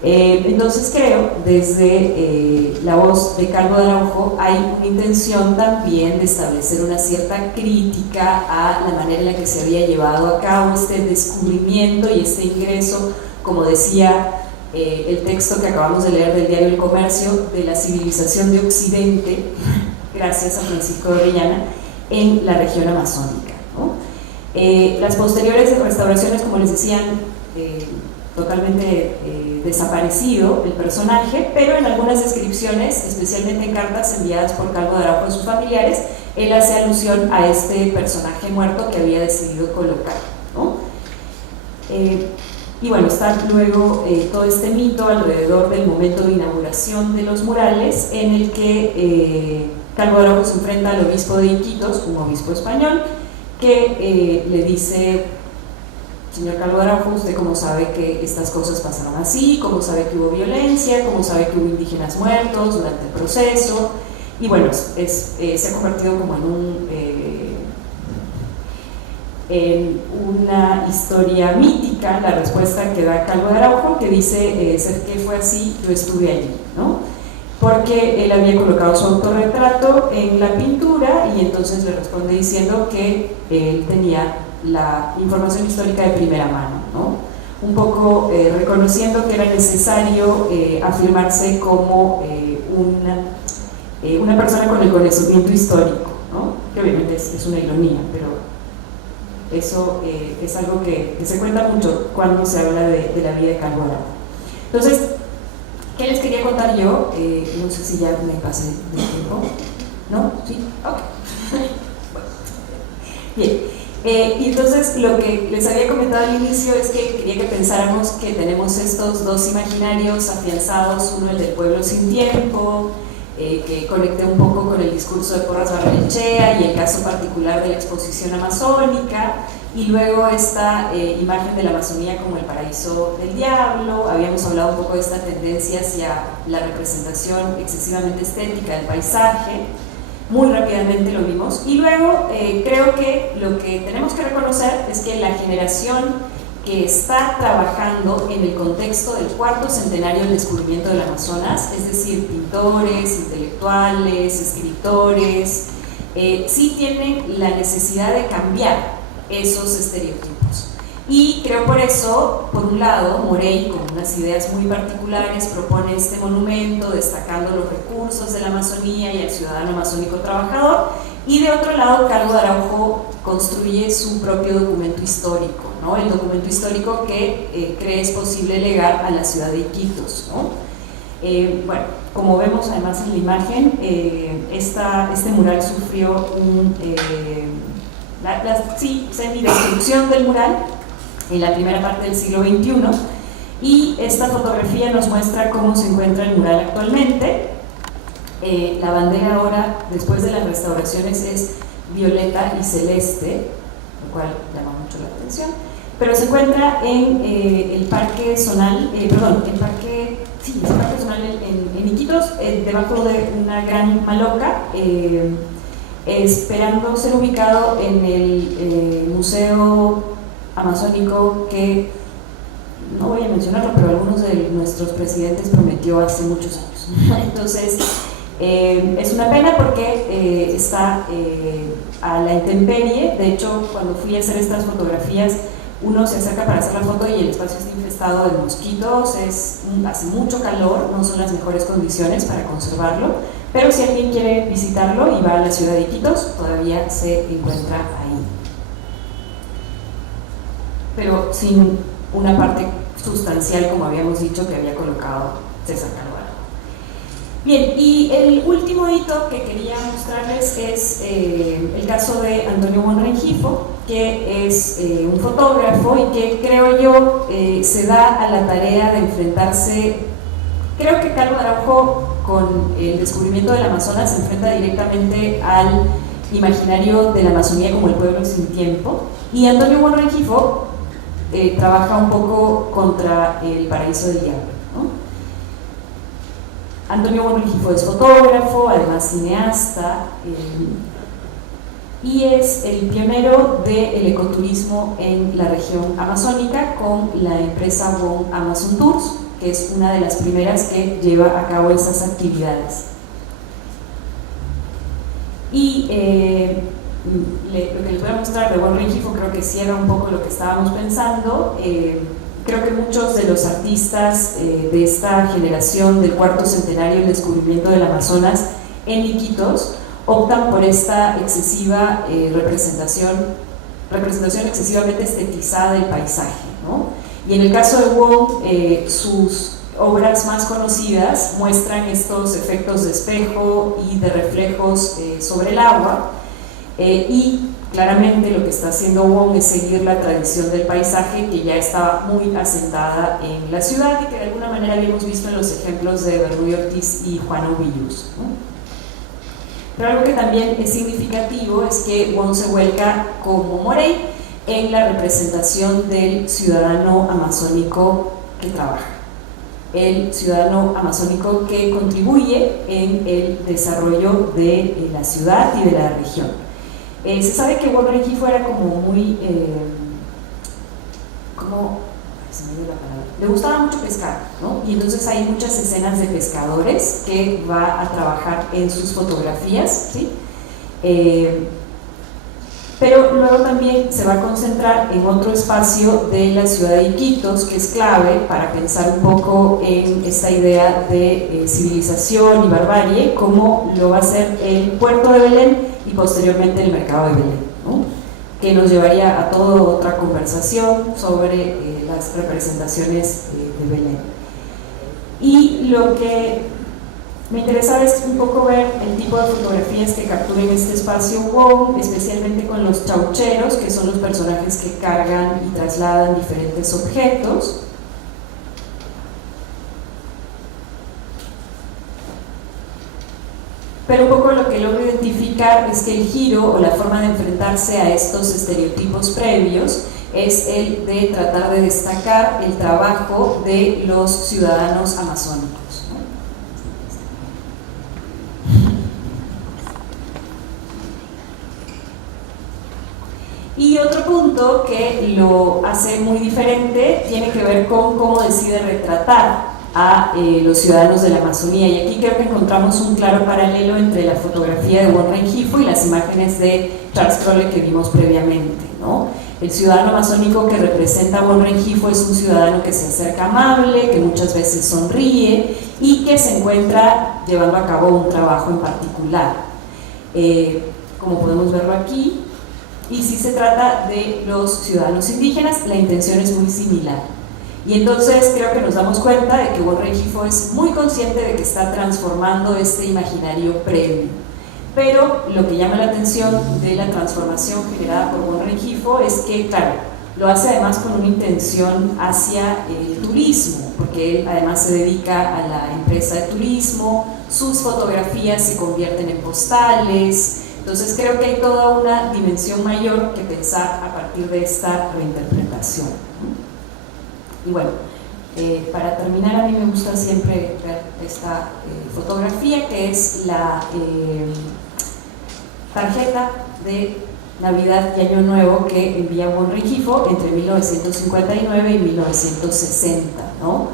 Entonces creo, desde la voz de Calvo de Araujo hay una intención también de establecer una cierta crítica a la manera en la que se había llevado a cabo este descubrimiento y este ingreso, como decía el texto que acabamos de leer del diario El Comercio, de la civilización de Occidente, gracias a Francisco de Orellana, en la región amazónica, ¿no? Las posteriores restauraciones, como les decían, totalmente desaparecido el personaje, pero en algunas descripciones, especialmente en cartas enviadas por Calvo de Araujo a sus familiares, él hace alusión a este personaje muerto que había decidido colocar, ¿no? Y bueno, está luego todo este mito alrededor del momento de inauguración de los murales, en el que Calvo de Araujo se enfrenta al obispo de Iquitos, un obispo español, que le dice: señor Calvo de Araujo, ¿usted cómo sabe que estas cosas pasaron así? ¿Cómo sabe que hubo violencia? ¿Cómo sabe que hubo indígenas muertos durante el proceso? Y bueno, se ha convertido como en una historia mítica, la respuesta que da Calvo de Araujo, que dice: ser que fue así, yo estuve allí, ¿no? Porque él había colocado su autorretrato en la pintura y entonces le responde diciendo que él tenía la información histórica de primera mano, ¿no? Un poco reconociendo que era necesario afirmarse como una persona con el conocimiento histórico, ¿no? Que obviamente es una ironía, pero eso es algo que se cuenta mucho cuando se habla de la vida de Calvo de Araujo. Entonces, ¿qué les quería contar yo? No sé si ya me pasé del tiempo. ¿No? ¿Sí? Ok. Bien. Y entonces lo que les había comentado al inicio es que quería que pensáramos que tenemos estos dos imaginarios afianzados, uno el del pueblo sin tiempo, que conecté un poco con el discurso de Porras Barrenechea y el caso particular de la exposición amazónica, y luego esta imagen de la Amazonía como el paraíso del diablo. Habíamos hablado un poco de esta tendencia hacia la representación excesivamente estética del paisaje, muy rápidamente lo vimos, y luego creo que lo que tenemos que reconocer es que la generación que está trabajando en el contexto del cuarto centenario del descubrimiento del Amazonas, es decir, pintores, intelectuales, escritores, sí tienen la necesidad de cambiar esos estereotipos. Y creo por eso, por un lado, Morey, con unas ideas muy particulares, propone este monumento destacando los recursos de la Amazonía y el ciudadano amazónico trabajador, y de otro lado, Calvo de Araujo construye su propio documento histórico, ¿no? El documento histórico que cree es posible legar a la ciudad de Iquitos, ¿no? Bueno, como vemos además en la imagen, este mural sufrió semi-destrucción del mural en la primera parte del siglo XXI, y esta fotografía nos muestra cómo se encuentra el mural actualmente. La bandera ahora, después de las restauraciones, es violeta y celeste, lo cual llama mucho la atención, pero se encuentra en el Parque Zonal, es el Parque Zonal en Iquitos, debajo de una gran maloca, esperando ser ubicado en el Museo Amazónico que, no voy a mencionarlo, pero algunos de nuestros presidentes prometió hace muchos años. Entonces, es una pena porque está a la intemperie. De hecho, cuando fui a hacer estas fotografías, uno se acerca para hacer la foto y el espacio está infestado de mosquitos, hace mucho calor, no son las mejores condiciones para conservarlo, pero si alguien quiere visitarlo y va a la ciudad de Iquitos, todavía se encuentra ahí, pero sin una parte sustancial, como habíamos dicho, que había colocado César Calvo. Bien, y el último hito que quería mostrarles es el caso de Antonio Wong Rengifo, que es un fotógrafo y que creo yo se da a la tarea de enfrentarse. Creo que Calvo de Araujo, con el descubrimiento del Amazonas, se enfrenta directamente al imaginario de la Amazonía como el pueblo sin tiempo, y Antonio Wong Rengifo trabaja un poco contra el paraíso del diablo, ¿no? Antonio Wong Rengifo es fotógrafo, además cineasta, y es el pionero del ecoturismo en la región amazónica con la empresa Wong Amazon Tours, que es una de las primeras que lleva a cabo esas actividades. Y lo que les voy a mostrar de Wong Rengifo creo que cierra un poco lo que estábamos pensando. Creo que muchos de los artistas de esta generación del cuarto centenario del descubrimiento del Amazonas en Iquitos optan por esta excesiva representación excesivamente estetizada del paisaje, ¿no? Y en el caso de Wong, sus obras más conocidas muestran estos efectos de espejo y de reflejos sobre el agua, y claramente lo que está haciendo Wong es seguir la tradición del paisaje que ya estaba muy asentada en la ciudad y que de alguna manera habíamos visto en los ejemplos de Berruy Ortiz y Juana Ubillus, ¿no? Pero algo que también es significativo es que Wong se vuelca como Morey en la representación del ciudadano amazónico que trabaja, el ciudadano amazónico que contribuye en el desarrollo de la ciudad y de la región. Se sabe que Wong Rengifo era como muy, se me dio la palabra, le gustaba mucho pescar, ¿no? Y entonces hay muchas escenas de pescadores que va a trabajar en sus fotografías, ¿sí? Pero luego también se va a concentrar en otro espacio de la ciudad de Iquitos, que es clave para pensar un poco en esta idea de civilización y barbarie, como lo va a hacer el puerto de Belén y posteriormente el mercado de Belén, ¿no? Que nos llevaría a toda otra conversación sobre las representaciones de Belén. Y lo que me interesaba es un poco ver el tipo de fotografías que captura en este espacio Wong, especialmente con los chaucheros, que son los personajes que cargan y trasladan diferentes objetos. Pero un poco lo que logro identificar es que el giro o la forma de enfrentarse a estos estereotipos previos es el de tratar de destacar el trabajo de los ciudadanos amazónicos. Y otro punto que lo hace muy diferente tiene que ver con cómo decide retratar a los ciudadanos de la Amazonía, y aquí creo que encontramos un claro paralelo entre la fotografía de Wong Rengifo y las imágenes de Charles Crowley que vimos previamente, ¿no? El ciudadano amazónico que representa a Wong Rengifo es un ciudadano que se acerca amable, que muchas veces sonríe y que se encuentra llevando a cabo un trabajo en particular, como podemos verlo aquí. Y si se trata de los ciudadanos indígenas, la intención es muy similar. Y entonces creo que nos damos cuenta de que Wong Rengifo es muy consciente de que está transformando este imaginario previo. Pero lo que llama la atención de la transformación generada por Wong Rengifo es que, claro, lo hace además con una intención hacia el turismo, porque él además se dedica a la empresa de turismo, sus fotografías se convierten en postales. Entonces creo que hay toda una dimensión mayor que pensar a partir de esta reinterpretación. Y bueno, para terminar, a mí me gusta siempre ver esta fotografía, que es la tarjeta de Navidad y Año Nuevo que envía Wong Rengifo entre 1959 y 1960, ¿no?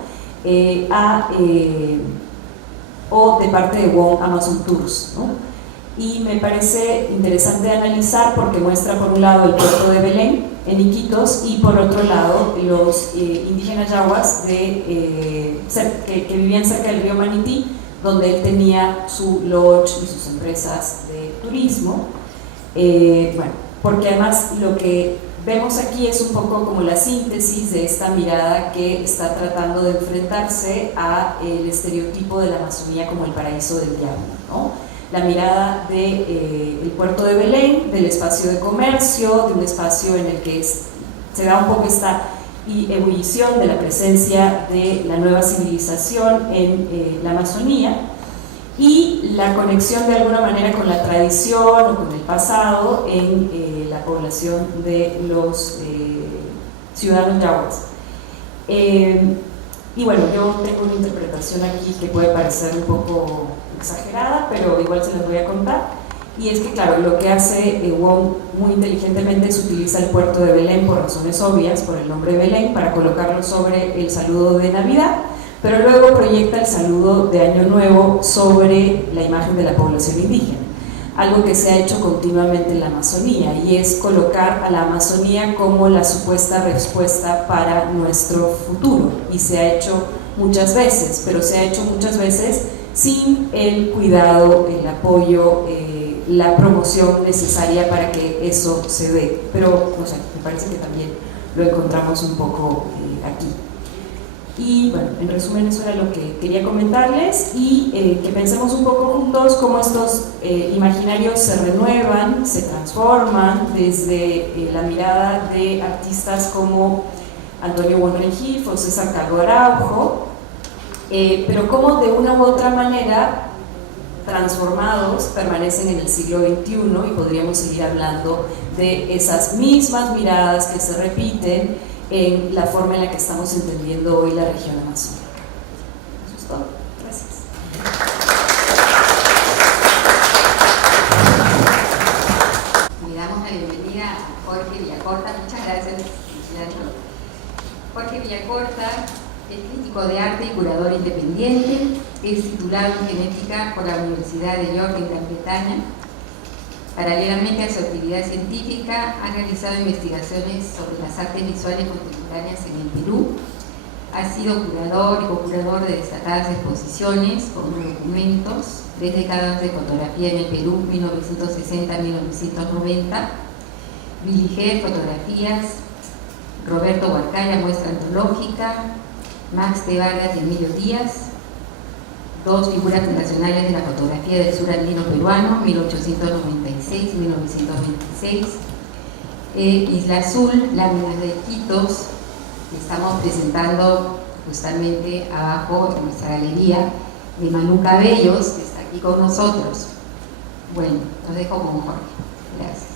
O de parte de Wong Amazon Tours, ¿no? Y me parece interesante analizar porque muestra por un lado el puerto de Belén en Iquitos y por otro lado los indígenas yaguas que vivían cerca del río Manití, donde él tenía su lodge y sus empresas de turismo. Bueno, porque además lo que vemos aquí es un poco como la síntesis de esta mirada que está tratando de enfrentarse al estereotipo de la Amazonía como el paraíso del diablo, ¿no? La mirada del puerto de Belén, del espacio de comercio, de un espacio en el que se da un poco esta ebullición de la presencia de la nueva civilización en la Amazonía, y la conexión de alguna manera con la tradición o con el pasado en la población de los ciudadanos yaguas. Y bueno, yo tengo una interpretación aquí que puede parecer un poco exagerada, pero igual se las voy a contar, y es que claro, lo que hace Wong muy inteligentemente es utilizar el puerto de Belén por razones obvias, por el nombre Belén, para colocarlo sobre el saludo de Navidad, pero luego proyecta el saludo de Año Nuevo sobre la imagen de la población indígena, algo que se ha hecho continuamente en la Amazonía, y es colocar a la Amazonía como la supuesta respuesta para nuestro futuro, y se ha hecho muchas veces, pero se ha hecho muchas veces sin el cuidado, el apoyo, la promoción necesaria para que eso se dé. Pero, no sé, me parece que también lo encontramos un poco aquí. Y bueno, en resumen eso era lo que quería comentarles y que pensemos un poco juntos cómo estos imaginarios se renuevan, se transforman desde la mirada de artistas como Antonio Juan Rengifo o César Calvo Araujo, pero cómo de una u otra manera transformados permanecen en el siglo XXI y podríamos seguir hablando de esas mismas miradas que se repiten en la forma en la que estamos entendiendo hoy la región amazónica. Eso es todo. Gracias. Le damos la bienvenida a Jorge Villacorta. Muchas gracias, Jorge Villacorta es crítico de arte y curador independiente, es titulado en genética por la Universidad de York en Gran Bretaña. Paralelamente a su actividad científica, ha realizado investigaciones sobre las artes visuales contemporáneas en el Perú. Ha sido curador y co-curador de destacadas exposiciones con documentos, 3 décadas de fotografía en el Perú, 1960-1990, Biliger, fotografías, Roberto Huarcaya, muestra antológica, Max de Vargas y Emilio Díaz, 2 figuras internacionales de la fotografía del sur andino peruano, 1896 y 1926, Isla Azul, láminas de Iquitos, que estamos presentando justamente abajo en nuestra galería, de Manu Cabellos, que está aquí con nosotros. Bueno, los dejo con Jorge. Gracias.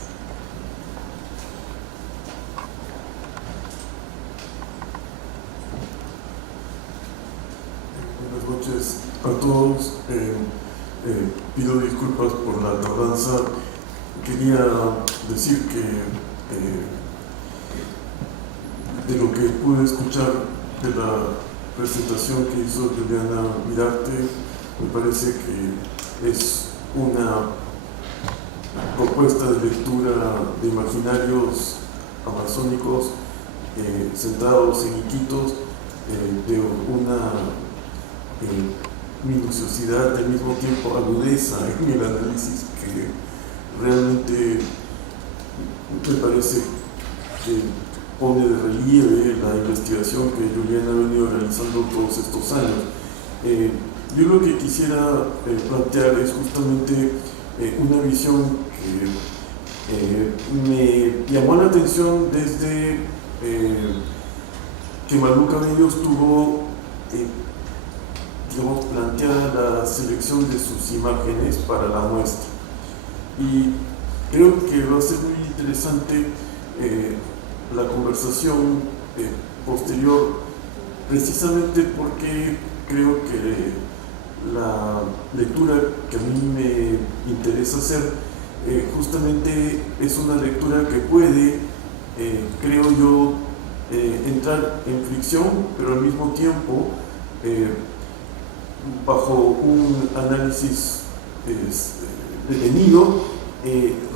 Buenas noches a todos. Pido disculpas por la tardanza. Quería decir que de lo que pude escuchar de la presentación que hizo Juliana Mirarte, me parece que es una propuesta de lectura de imaginarios amazónicos centrados en Iquitos, de una minuciosidad, al mismo tiempo agudeza en el análisis que realmente me parece que pone de relieve la investigación que Juliana ha venido realizando todos estos años. Yo lo que quisiera plantear es justamente una visión que me llamó la atención desde que Manu Cabellos tuvo digamos, planteada la selección de sus imágenes para la muestra. Y creo que va a ser muy interesante la conversación posterior, precisamente porque creo que la lectura que a mí me interesa hacer justamente es una lectura que puede, creo yo, entrar en fricción, pero al mismo tiempo bajo un análisis detenido,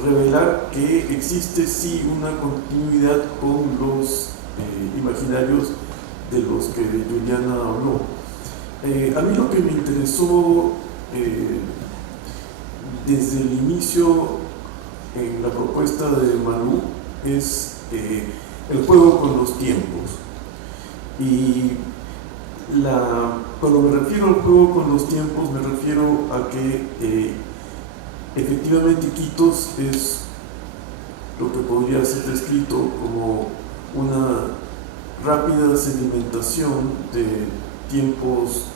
revelar que existe sí una continuidad con los imaginarios de los que Juliana habló. A mí lo que me interesó desde el inicio en la propuesta de Manu es el juego con los tiempos. Y cuando me refiero al juego con los tiempos, me refiero a que efectivamente Iquitos es lo que podría ser descrito como una rápida sedimentación de tiempos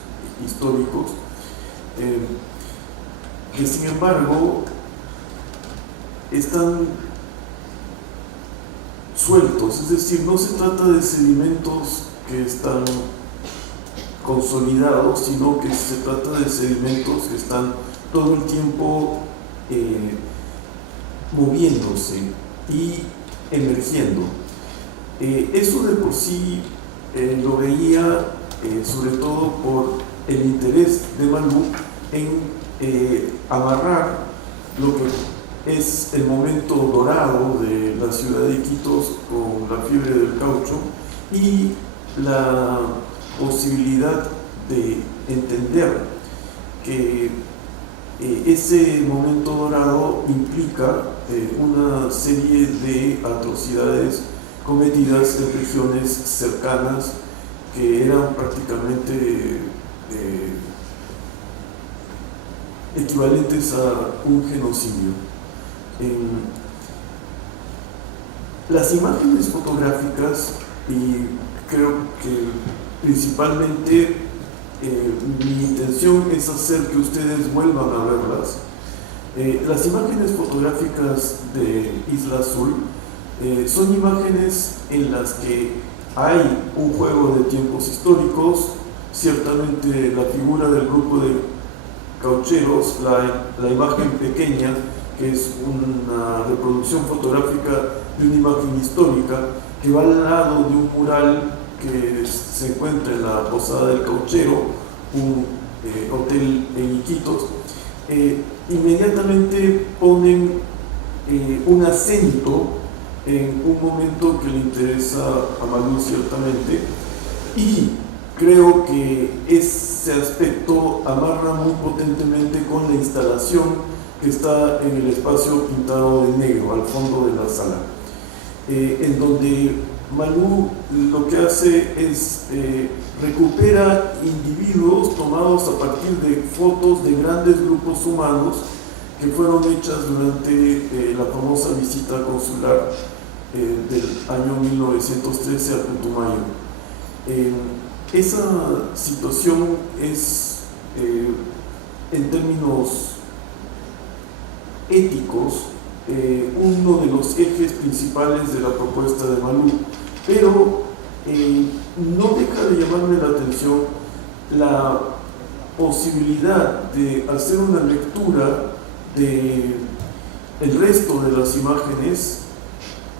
históricos, que sin embargo están sueltos, es decir, no se trata de sedimentos que están consolidados, sino que se trata de sedimentos que están todo el tiempo moviéndose y emergiendo. Eso de por sí lo veía sobre todo por el interés de Manu en amarrar lo que es el momento dorado de la ciudad de Iquitos con la fiebre del caucho y la posibilidad de entender que ese momento dorado implica una serie de atrocidades cometidas en regiones cercanas que eran prácticamente equivalentes a un genocidio. Las imágenes fotográficas, y creo que principalmente mi intención es hacer que ustedes vuelvan a verlas. Las imágenes fotográficas de Isla Azul son imágenes en las que hay un juego de tiempos históricos, ciertamente la figura del grupo de caucheros, la imagen pequeña, que es una reproducción fotográfica de una imagen histórica, que va al lado de un mural que se encuentra en la Posada del Cauchero, un hotel en Iquitos. Inmediatamente ponen un acento en un momento que le interesa a Malú ciertamente, y creo que ese aspecto amarra muy potentemente con la instalación que está en el espacio pintado de negro al fondo de la sala, en donde Malú lo que hace es recupera individuos tomados a partir de fotos de grandes grupos humanos que fueron hechas durante la famosa visita consular del año 1913 a Putumayo. Esa situación es, en términos éticos, uno de los ejes principales de la propuesta de Malú, pero no deja de llamarme la atención la posibilidad de hacer una lectura de el resto de las imágenes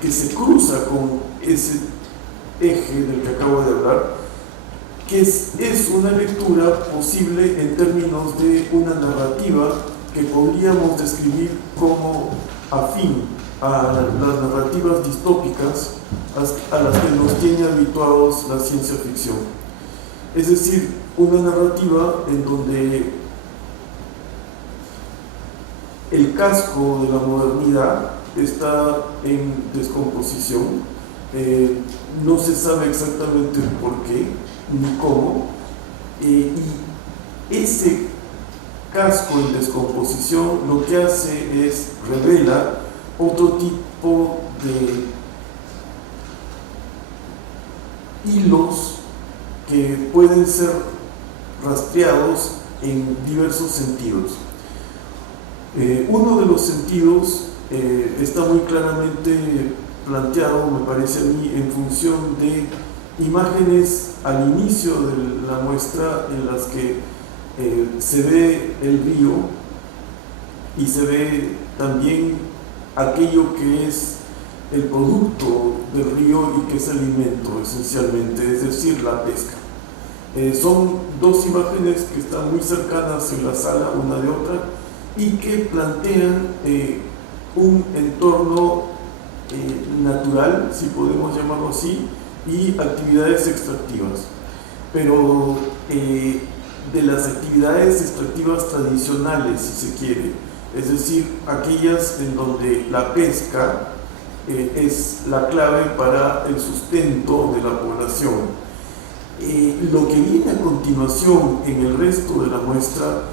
que se cruza con ese eje del que acabo de hablar, que es una lectura posible en términos de una narrativa que podríamos describir como afín a las narrativas distópicas a las que nos tiene habituados la ciencia ficción. Es decir, una narrativa en donde el casco de la modernidad está en descomposición, no se sabe exactamente por qué ni cómo, y ese casco en descomposición lo que hace es revela otro tipo de hilos que pueden ser rastreados en diversos sentidos. Uno de los sentidos está muy claramente planteado, me parece a mí, en función de imágenes al inicio de la muestra en las que se ve el río y se ve también aquello que es el producto del río y que es alimento esencialmente, es decir, la pesca. Son dos imágenes que están muy cercanas en la sala una de otra y que plantean un entorno natural, si podemos llamarlo así, y actividades extractivas. Pero de las actividades extractivas tradicionales, si se quiere, es decir, aquellas en donde la pesca es la clave para el sustento de la población. Lo que viene a continuación en el resto de la muestra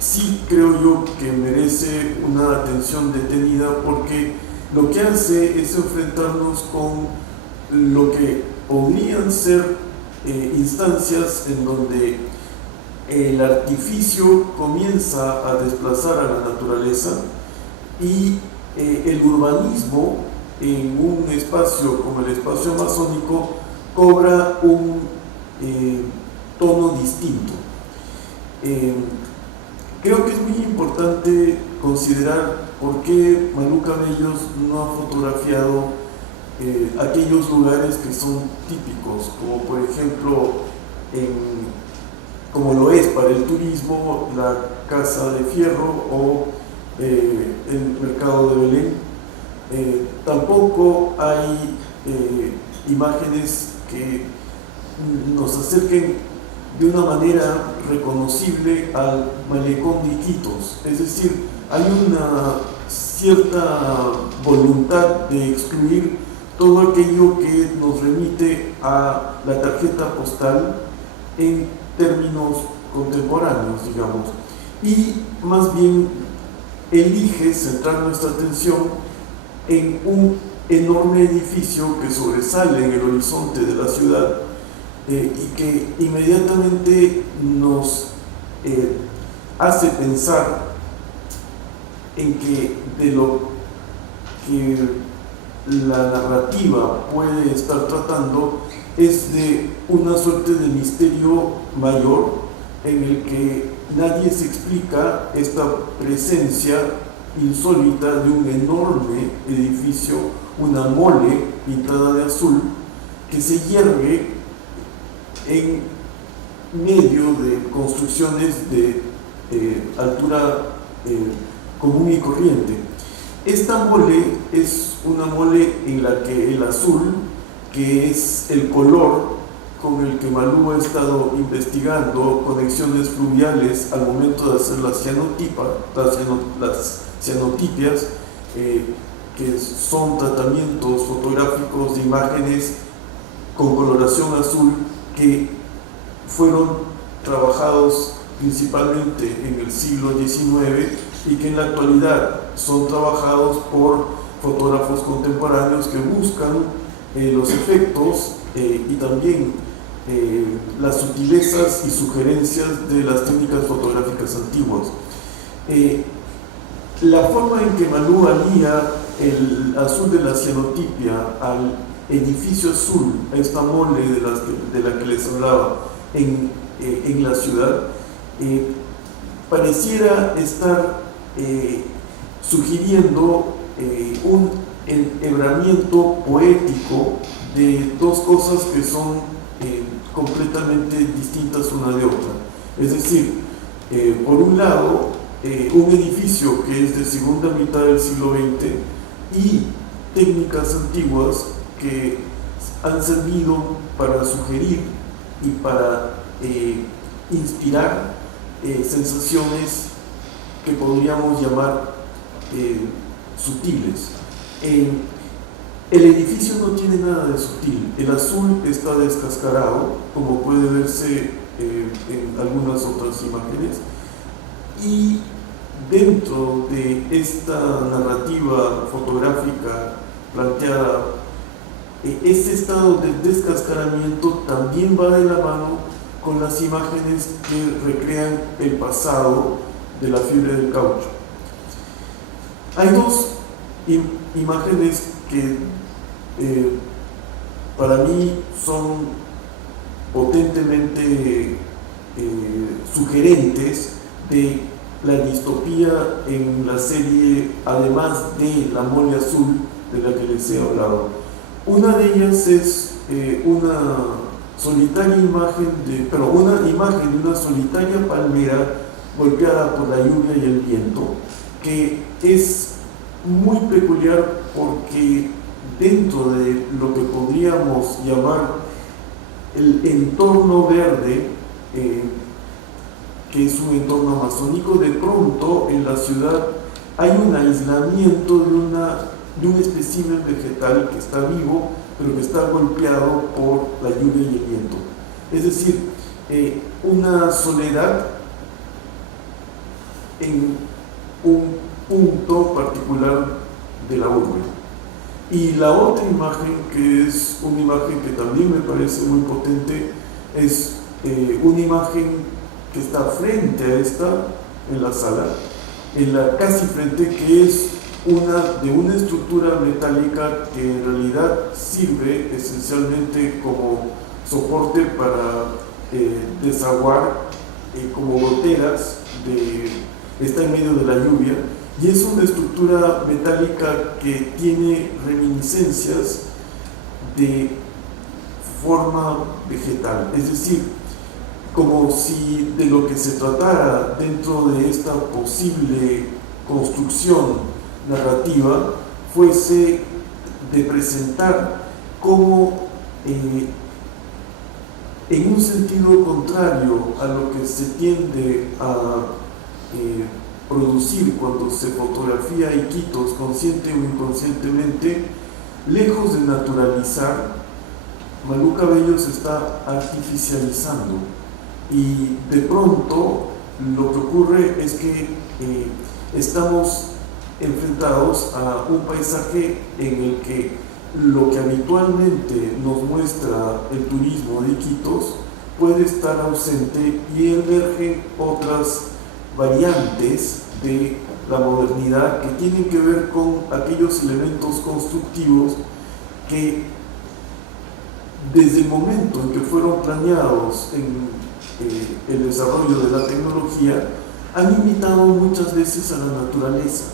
sí creo yo que merece una atención detenida, porque lo que hace es enfrentarnos con lo que podrían ser instancias en donde el artificio comienza a desplazar a la naturaleza y el urbanismo en un espacio como el espacio amazónico cobra un tono distinto. Creo que es muy importante considerar por qué Malú Cabellos no ha fotografiado aquellos lugares que son típicos, como por ejemplo, como lo es para el turismo, la Casa de Fierro o el Mercado de Belén. Tampoco hay imágenes que nos acerquen de una manera reconocible al malecón de Iquitos. Es decir, hay una cierta voluntad de excluir todo aquello que nos remite a la tarjeta postal en términos contemporáneos, digamos, y más bien elige centrar nuestra atención en un enorme edificio que sobresale en el horizonte de la ciudad y que inmediatamente nos hace pensar en que de lo que la narrativa puede estar tratando es de una suerte de misterio mayor en el que nadie se explica esta presencia insólita de un enorme edificio, una mole pintada de azul, que se yergue en medio de construcciones de altura común y corriente. Esta mole es una mole en la que el azul, que es el color con el que Malú ha estado investigando conexiones fluviales al momento de hacer las cianotipias, que son tratamientos fotográficos de imágenes con coloración azul que fueron trabajados principalmente en el siglo XIX y que en la actualidad son trabajados por fotógrafos contemporáneos que buscan los efectos y también las sutilezas y sugerencias de las técnicas fotográficas antiguas. La forma en que Malú alía el azul de la cianotipia al edificio azul, a esta mole de la que les hablaba en la ciudad, pareciera estar sugiriendo un enhebramiento poético de dos cosas que son completamente distintas una de otra. Es decir, por un lado, un edificio que es de segunda mitad del siglo XX y técnicas antiguas que han servido para sugerir y para inspirar sensaciones que podríamos llamar sutiles. El edificio no tiene nada de sutil, el azul está descascarado, como puede verse en algunas otras imágenes, y dentro de esta narrativa fotográfica planteada, este estado de descascaramiento también va de la mano con las imágenes que recrean el pasado de la fiebre del caucho. Hay dos imágenes que para mí son potentemente sugerentes de la distopía en la serie, además de la mole azul de la que les he hablado. Una de ellas es una solitaria imagen una imagen de una solitaria palmera golpeada por la lluvia y el viento, que es muy peculiar porque dentro de lo que podríamos llamar el entorno verde, que es un entorno amazónico, de pronto en la ciudad hay un aislamiento de un espécimen vegetal que está vivo, pero que está golpeado por la lluvia y el viento. Es decir, una soledad en un punto particular de la urbe. Y la otra imagen, que es una imagen que también me parece muy potente, es una imagen que está frente a esta en la sala, casi frente, que es de una estructura metálica que en realidad sirve esencialmente como soporte para desaguar como goteras, está en medio de la lluvia, y es una estructura metálica que tiene reminiscencias de forma vegetal, es decir, como si de lo que se tratara dentro de esta posible construcción narrativa fuese de presentar cómo en un sentido contrario a lo que se tiende a producir cuando se fotografía Iquitos consciente o inconscientemente, lejos de naturalizar, Malú Cabello se está artificializando, y de pronto lo que ocurre es que estamos enfrentados a un paisaje en el que lo que habitualmente nos muestra el turismo de Iquitos puede estar ausente, y emergen otras variantes de la modernidad que tienen que ver con aquellos elementos constructivos que desde el momento en que fueron planeados en el desarrollo de la tecnología han imitado muchas veces a la naturaleza,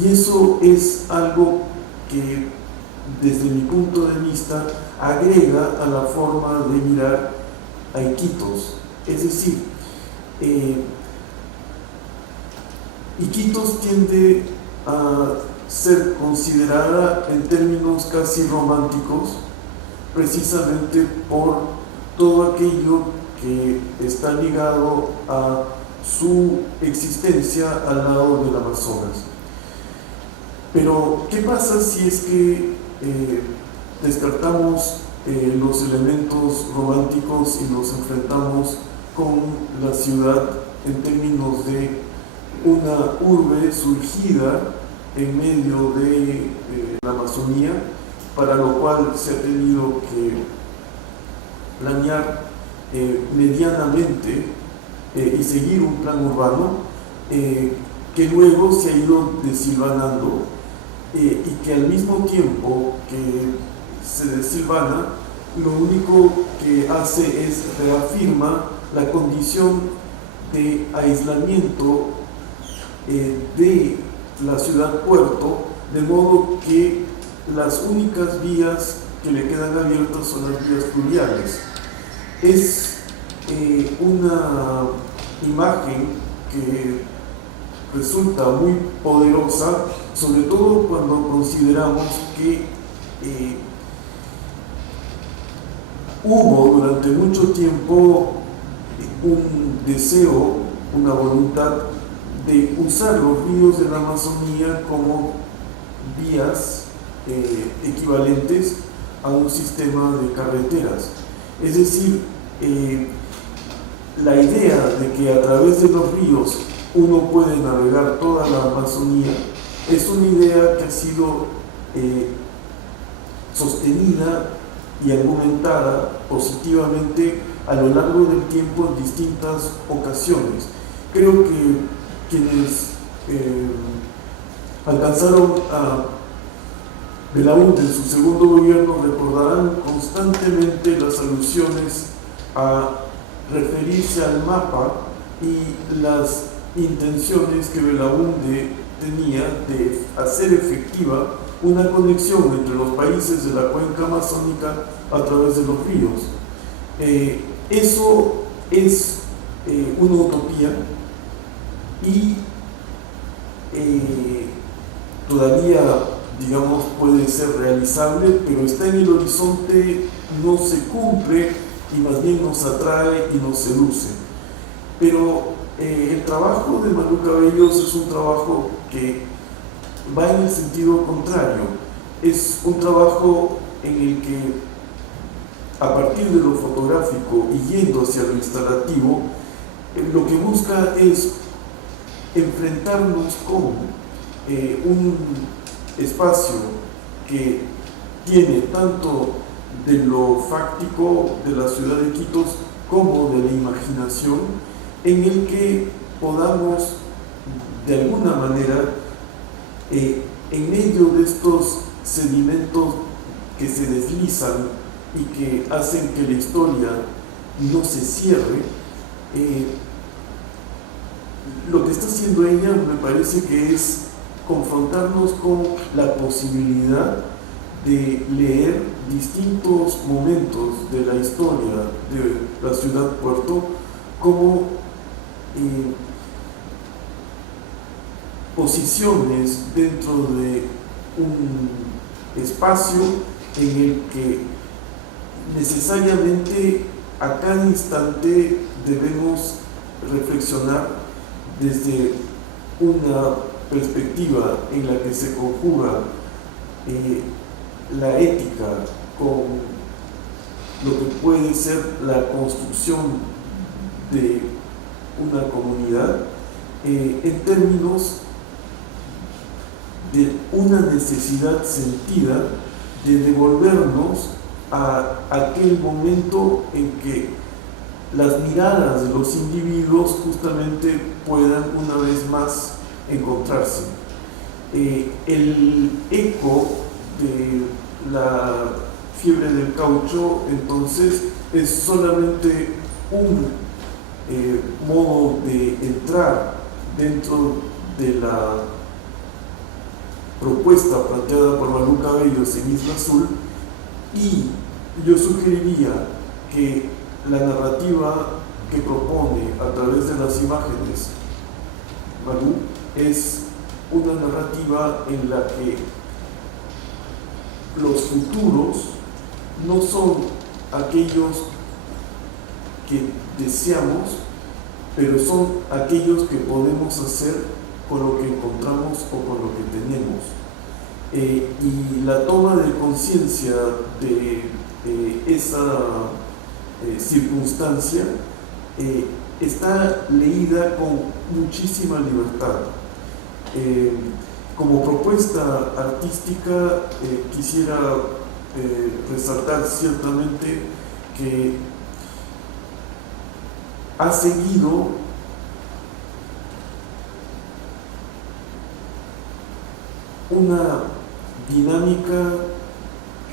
y eso es algo que desde mi punto de vista agrega a la forma de mirar a Iquitos. Es decir, Iquitos tiende a ser considerada en términos casi románticos, precisamente por todo aquello que está ligado a su existencia al lado del Amazonas. Pero, ¿qué pasa si es que descartamos los elementos románticos y los enfrentamos con la ciudad en términos de una urbe surgida en medio de la Amazonía, para lo cual se ha tenido que planear medianamente y seguir un plan urbano que luego se ha ido desilvanando, y que al mismo tiempo que se desilvana, lo único que hace es reafirma la condición de aislamiento de la ciudad-puerto, de modo que las únicas vías que le quedan abiertas son las vías fluviales. Es una imagen que resulta muy poderosa, sobre todo cuando consideramos que hubo durante mucho tiempo un deseo, una voluntad de usar los ríos de la Amazonía como vías equivalentes a un sistema de carreteras. Es decir, la idea de que a través de los ríos uno puede navegar toda la Amazonía es una idea que ha sido sostenida y argumentada positivamente a lo largo del tiempo en distintas ocasiones. Creo que quienes alcanzaron a Belaúnde en su segundo gobierno recordarán constantemente las alusiones a referirse al mapa y las intenciones que Belaúnde tenía de hacer efectiva una conexión entre los países de la cuenca amazónica a través de los ríos. Eso es una utopía, y todavía, digamos, puede ser realizable, pero está en el horizonte, no se cumple, y más bien nos atrae y nos seduce. Pero el trabajo de Malú Cabellos es un trabajo que va en el sentido contrario. Es un trabajo en el que, a partir de lo fotográfico y yendo hacia lo instalativo, lo que busca es enfrentarnos con un espacio que tiene tanto de lo fáctico de la ciudad de Iquitos como de la imaginación, en el que podamos de alguna manera, en medio de estos sedimentos que se deslizan y que hacen que la historia no se cierre, lo que está haciendo ella me parece que es confrontarnos con la posibilidad de leer distintos momentos de la historia de la ciudad-puerto como posiciones dentro de un espacio en el que necesariamente a cada instante debemos reflexionar desde una perspectiva en la que se conjuga la ética, con lo que puede ser la construcción de una comunidad, en términos de una necesidad sentida de devolvernos a aquel momento en que las miradas de los individuos justamente puedan una vez más encontrarse. El eco de la fiebre del caucho entonces es solamente un modo de entrar dentro de la propuesta planteada por Malú Cabellos en Isla Azul, y yo sugeriría que la narrativa que propone a través de las imágenes Malú es una narrativa en la que los futuros no son aquellos que deseamos, pero son aquellos que podemos hacer con lo que encontramos o con lo que tenemos. Y la toma de conciencia de esa circunstancia está leída con muchísima libertad. Como propuesta artística quisiera resaltar ciertamente que ha seguido una dinámica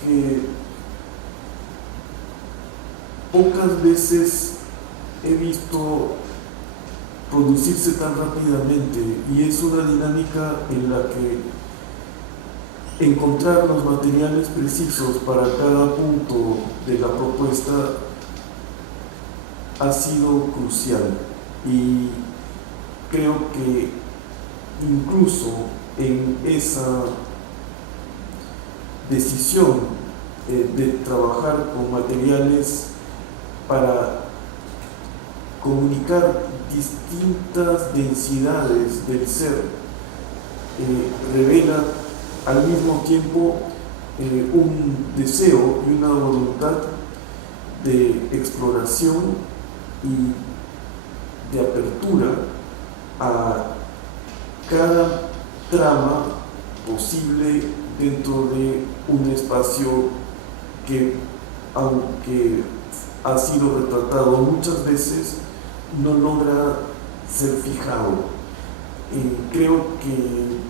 que pocas veces he visto producirse tan rápidamente, y es una dinámica en la que encontrar los materiales precisos para cada punto de la propuesta ha sido crucial, y creo que incluso en esa decisión de trabajar con materiales para comunicar distintas densidades del ser, revela al mismo tiempo un deseo y una voluntad de exploración y de apertura a cada trama posible dentro de un espacio que, aunque ha sido retratado muchas veces, no logra ser fijado. Creo que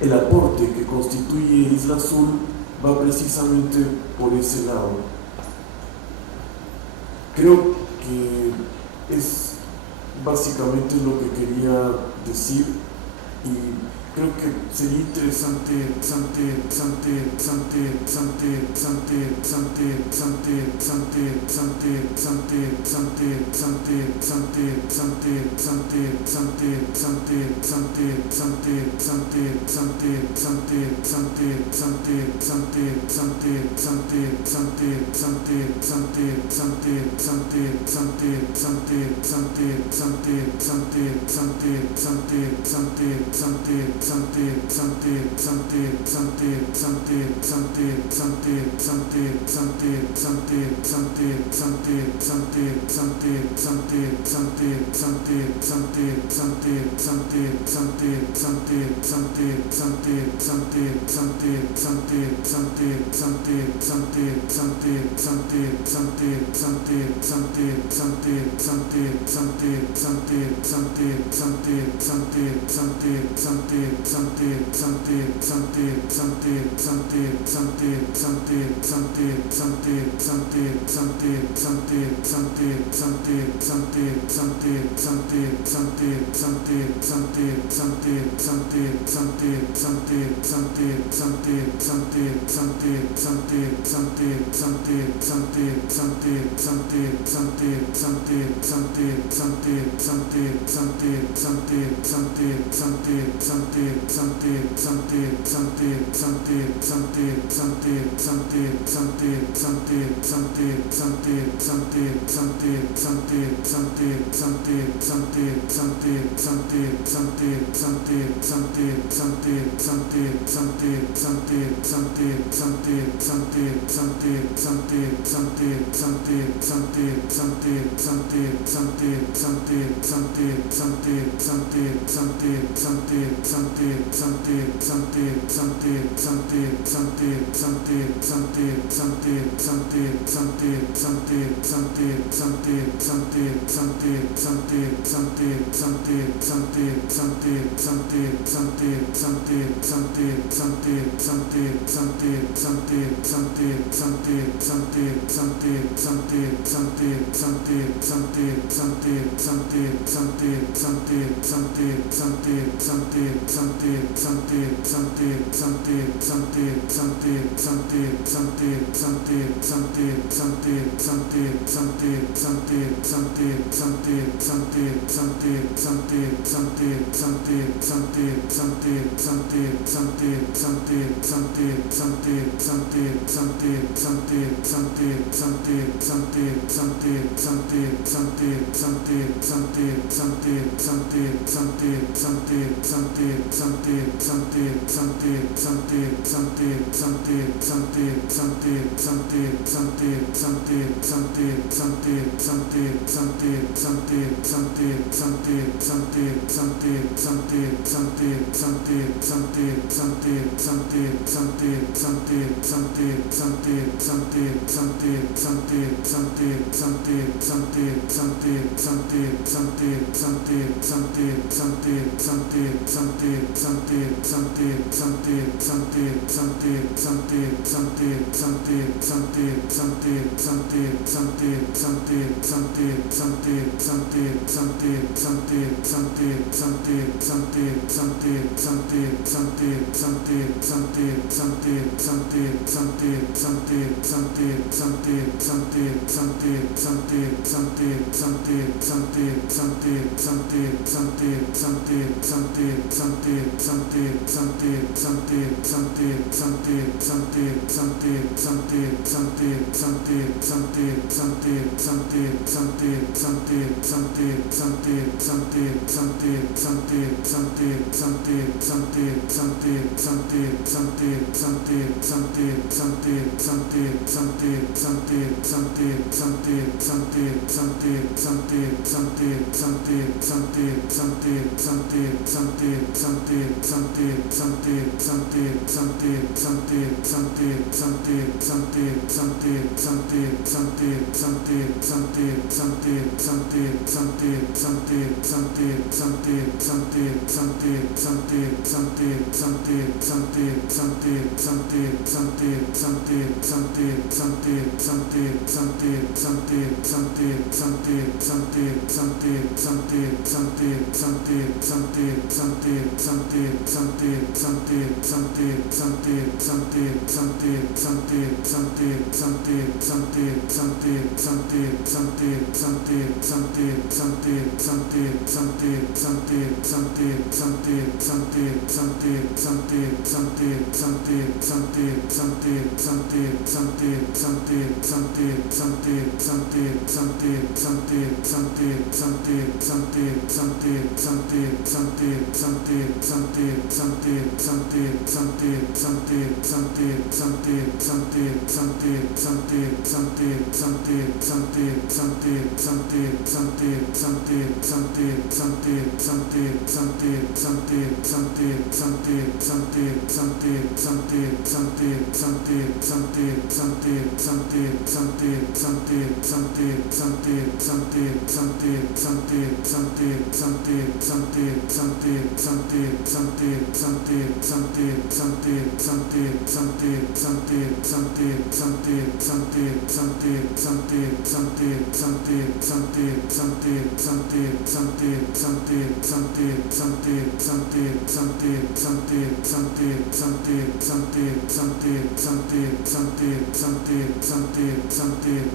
el aporte que constituye Isla Azul va precisamente por ese lado. Creo que es básicamente lo que quería decir, y creo que sería interesante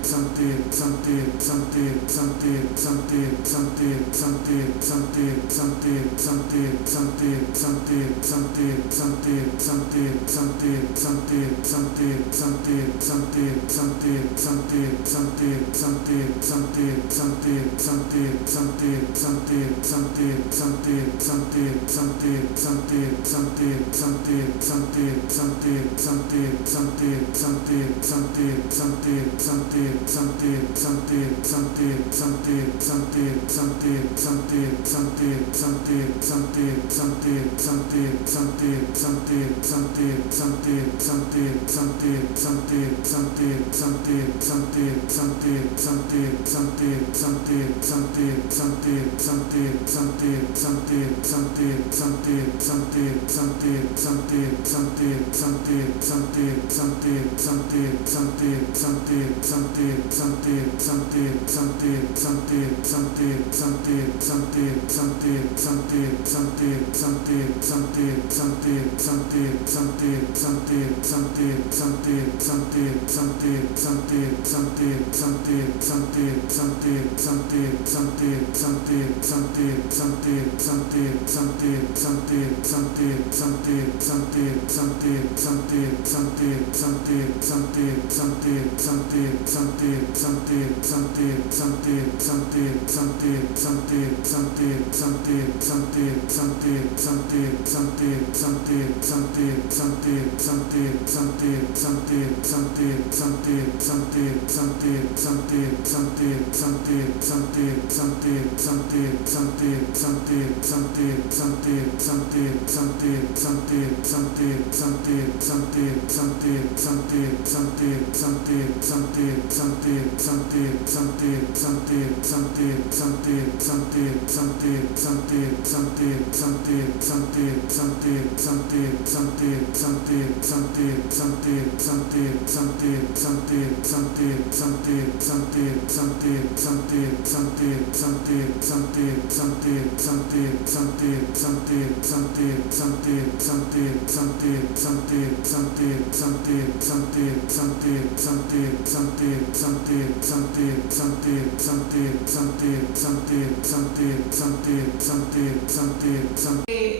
Santi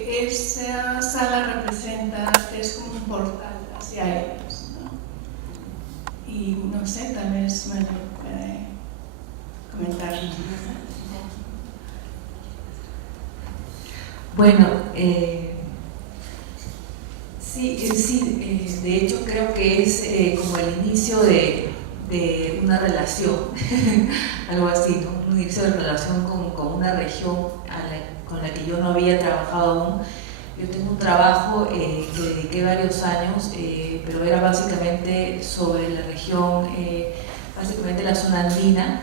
Esa sala representa, es como un portal hacia ellos, ¿no? Y no sé, tal vez me lo puede comentar. Bueno, sí, de hecho creo que es como el inicio de una relación, algo así, ¿no? Un inicio de relación con una región con la que yo no había trabajado aún. Yo tengo un trabajo que dediqué varios años, pero era básicamente sobre la región, básicamente la zona andina.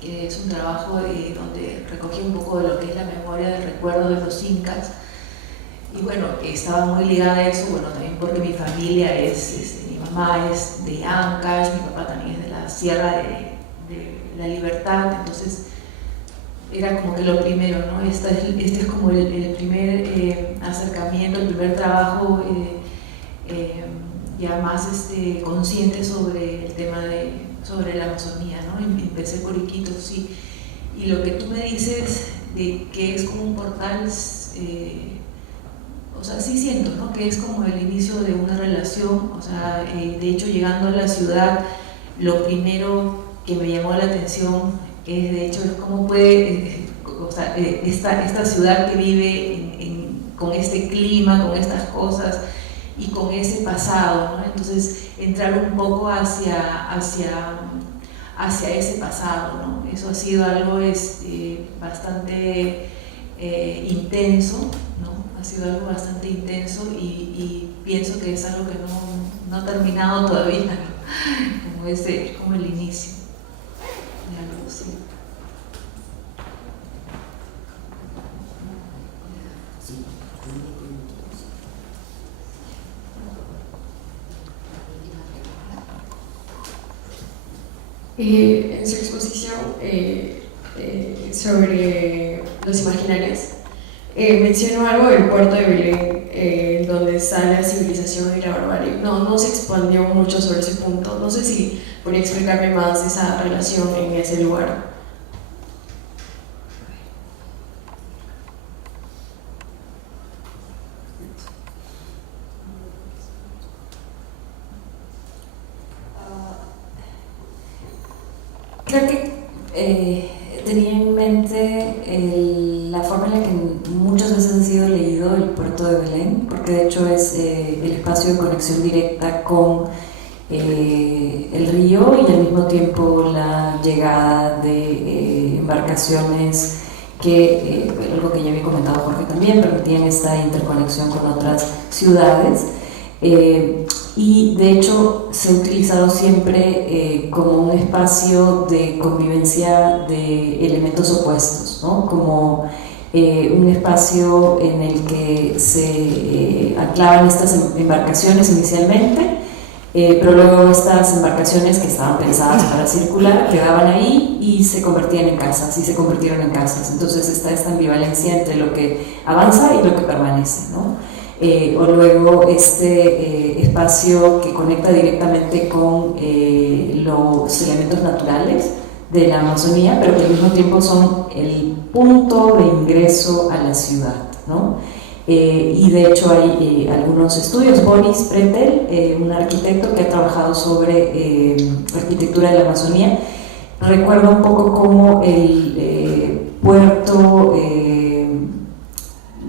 Es un trabajo donde recogí un poco de lo que es la memoria del recuerdo de los incas. Y bueno, estaba muy ligada a eso, bueno, también porque mi familia mi mamá es de Ancash, mi papá también es de la Sierra de la Libertad, entonces era como que lo primero, ¿no? Este es como el primer acercamiento, el primer trabajo ya más consciente sobre el tema sobre la Amazonía, ¿no? Empecé por Iquitos, sí. Y lo que tú me dices de que es como un portal, o sea, sí siento, ¿no? Que es como el inicio de una relación, o sea, de hecho llegando a la ciudad, lo primero que me llamó la atención es de hecho cómo puede, o sea, esta ciudad que vive con este clima, con estas cosas y con ese pasado, ¿no? Entonces entrar un poco hacia ese pasado, ¿no? Eso ha sido algo bastante intenso, ¿no? Ha sido algo bastante intenso y pienso que es algo que no ha terminado todavía, ¿no? Como el inicio de algo así. En su exposición sobre los imaginarios, mencionó algo del puerto de Belén, donde está la civilización y la barbarie. No se expandió mucho sobre ese punto. No sé si podría explicarme más esa relación en ese lugar. Creo que tenía en mente la forma en la que muchas veces ha sido leído el puerto de Belén, porque de hecho es el espacio de conexión directa con el río y al mismo tiempo la llegada de embarcaciones que, algo que ya había comentado Jorge también, permitían esta interconexión con otras ciudades. Y de hecho se ha utilizado siempre como un espacio de convivencia de elementos opuestos, ¿no? Como un espacio en el que se anclaban estas embarcaciones inicialmente, pero luego estas embarcaciones que estaban pensadas para circular quedaban ahí y se convertían en casas, y se convirtieron en casas. Entonces está esta ambivalencia entre lo que avanza y lo que permanece, ¿no? O luego este espacio que conecta directamente con los elementos naturales de la Amazonía, pero que al mismo tiempo son el punto de ingreso a la ciudad, ¿no? Y de hecho hay algunos estudios. Boris Pretel, un arquitecto que ha trabajado sobre arquitectura de la Amazonía, recuerda un poco cómo el puerto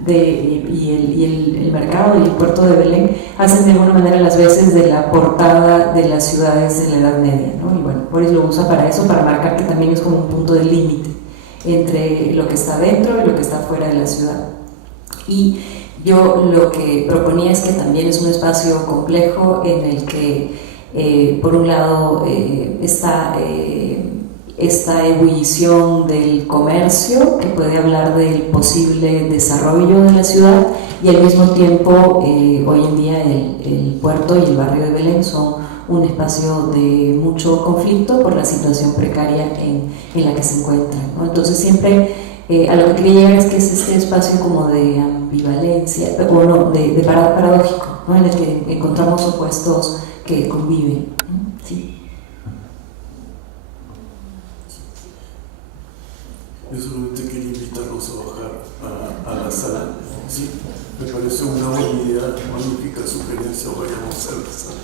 y el mercado y el puerto de Belén hacen de alguna manera las veces de la portada de las ciudades en la Edad Media, ¿no? Y bueno, Boris lo usa para eso, para marcar que también es como un punto de límite entre lo que está dentro y lo que está fuera de la ciudad. Y yo lo que proponía es que también es un espacio complejo en el que por un lado está esta ebullición del comercio, que puede hablar del posible desarrollo de la ciudad, y al mismo tiempo hoy en día el puerto y el barrio de Belén son un espacio de mucho conflicto por la situación precaria en la que se encuentran, ¿no? Entonces siempre a lo que quería llegar es que es este espacio como de ambivalencia, o no, de paradójico, ¿no? En el que encontramos opuestos que conviven, ¿no? Sí. Yo solamente quería invitarlos a bajar a la sala. Sí, me pareció una buena idea, magnífica sugerencia, vayamos a la sala.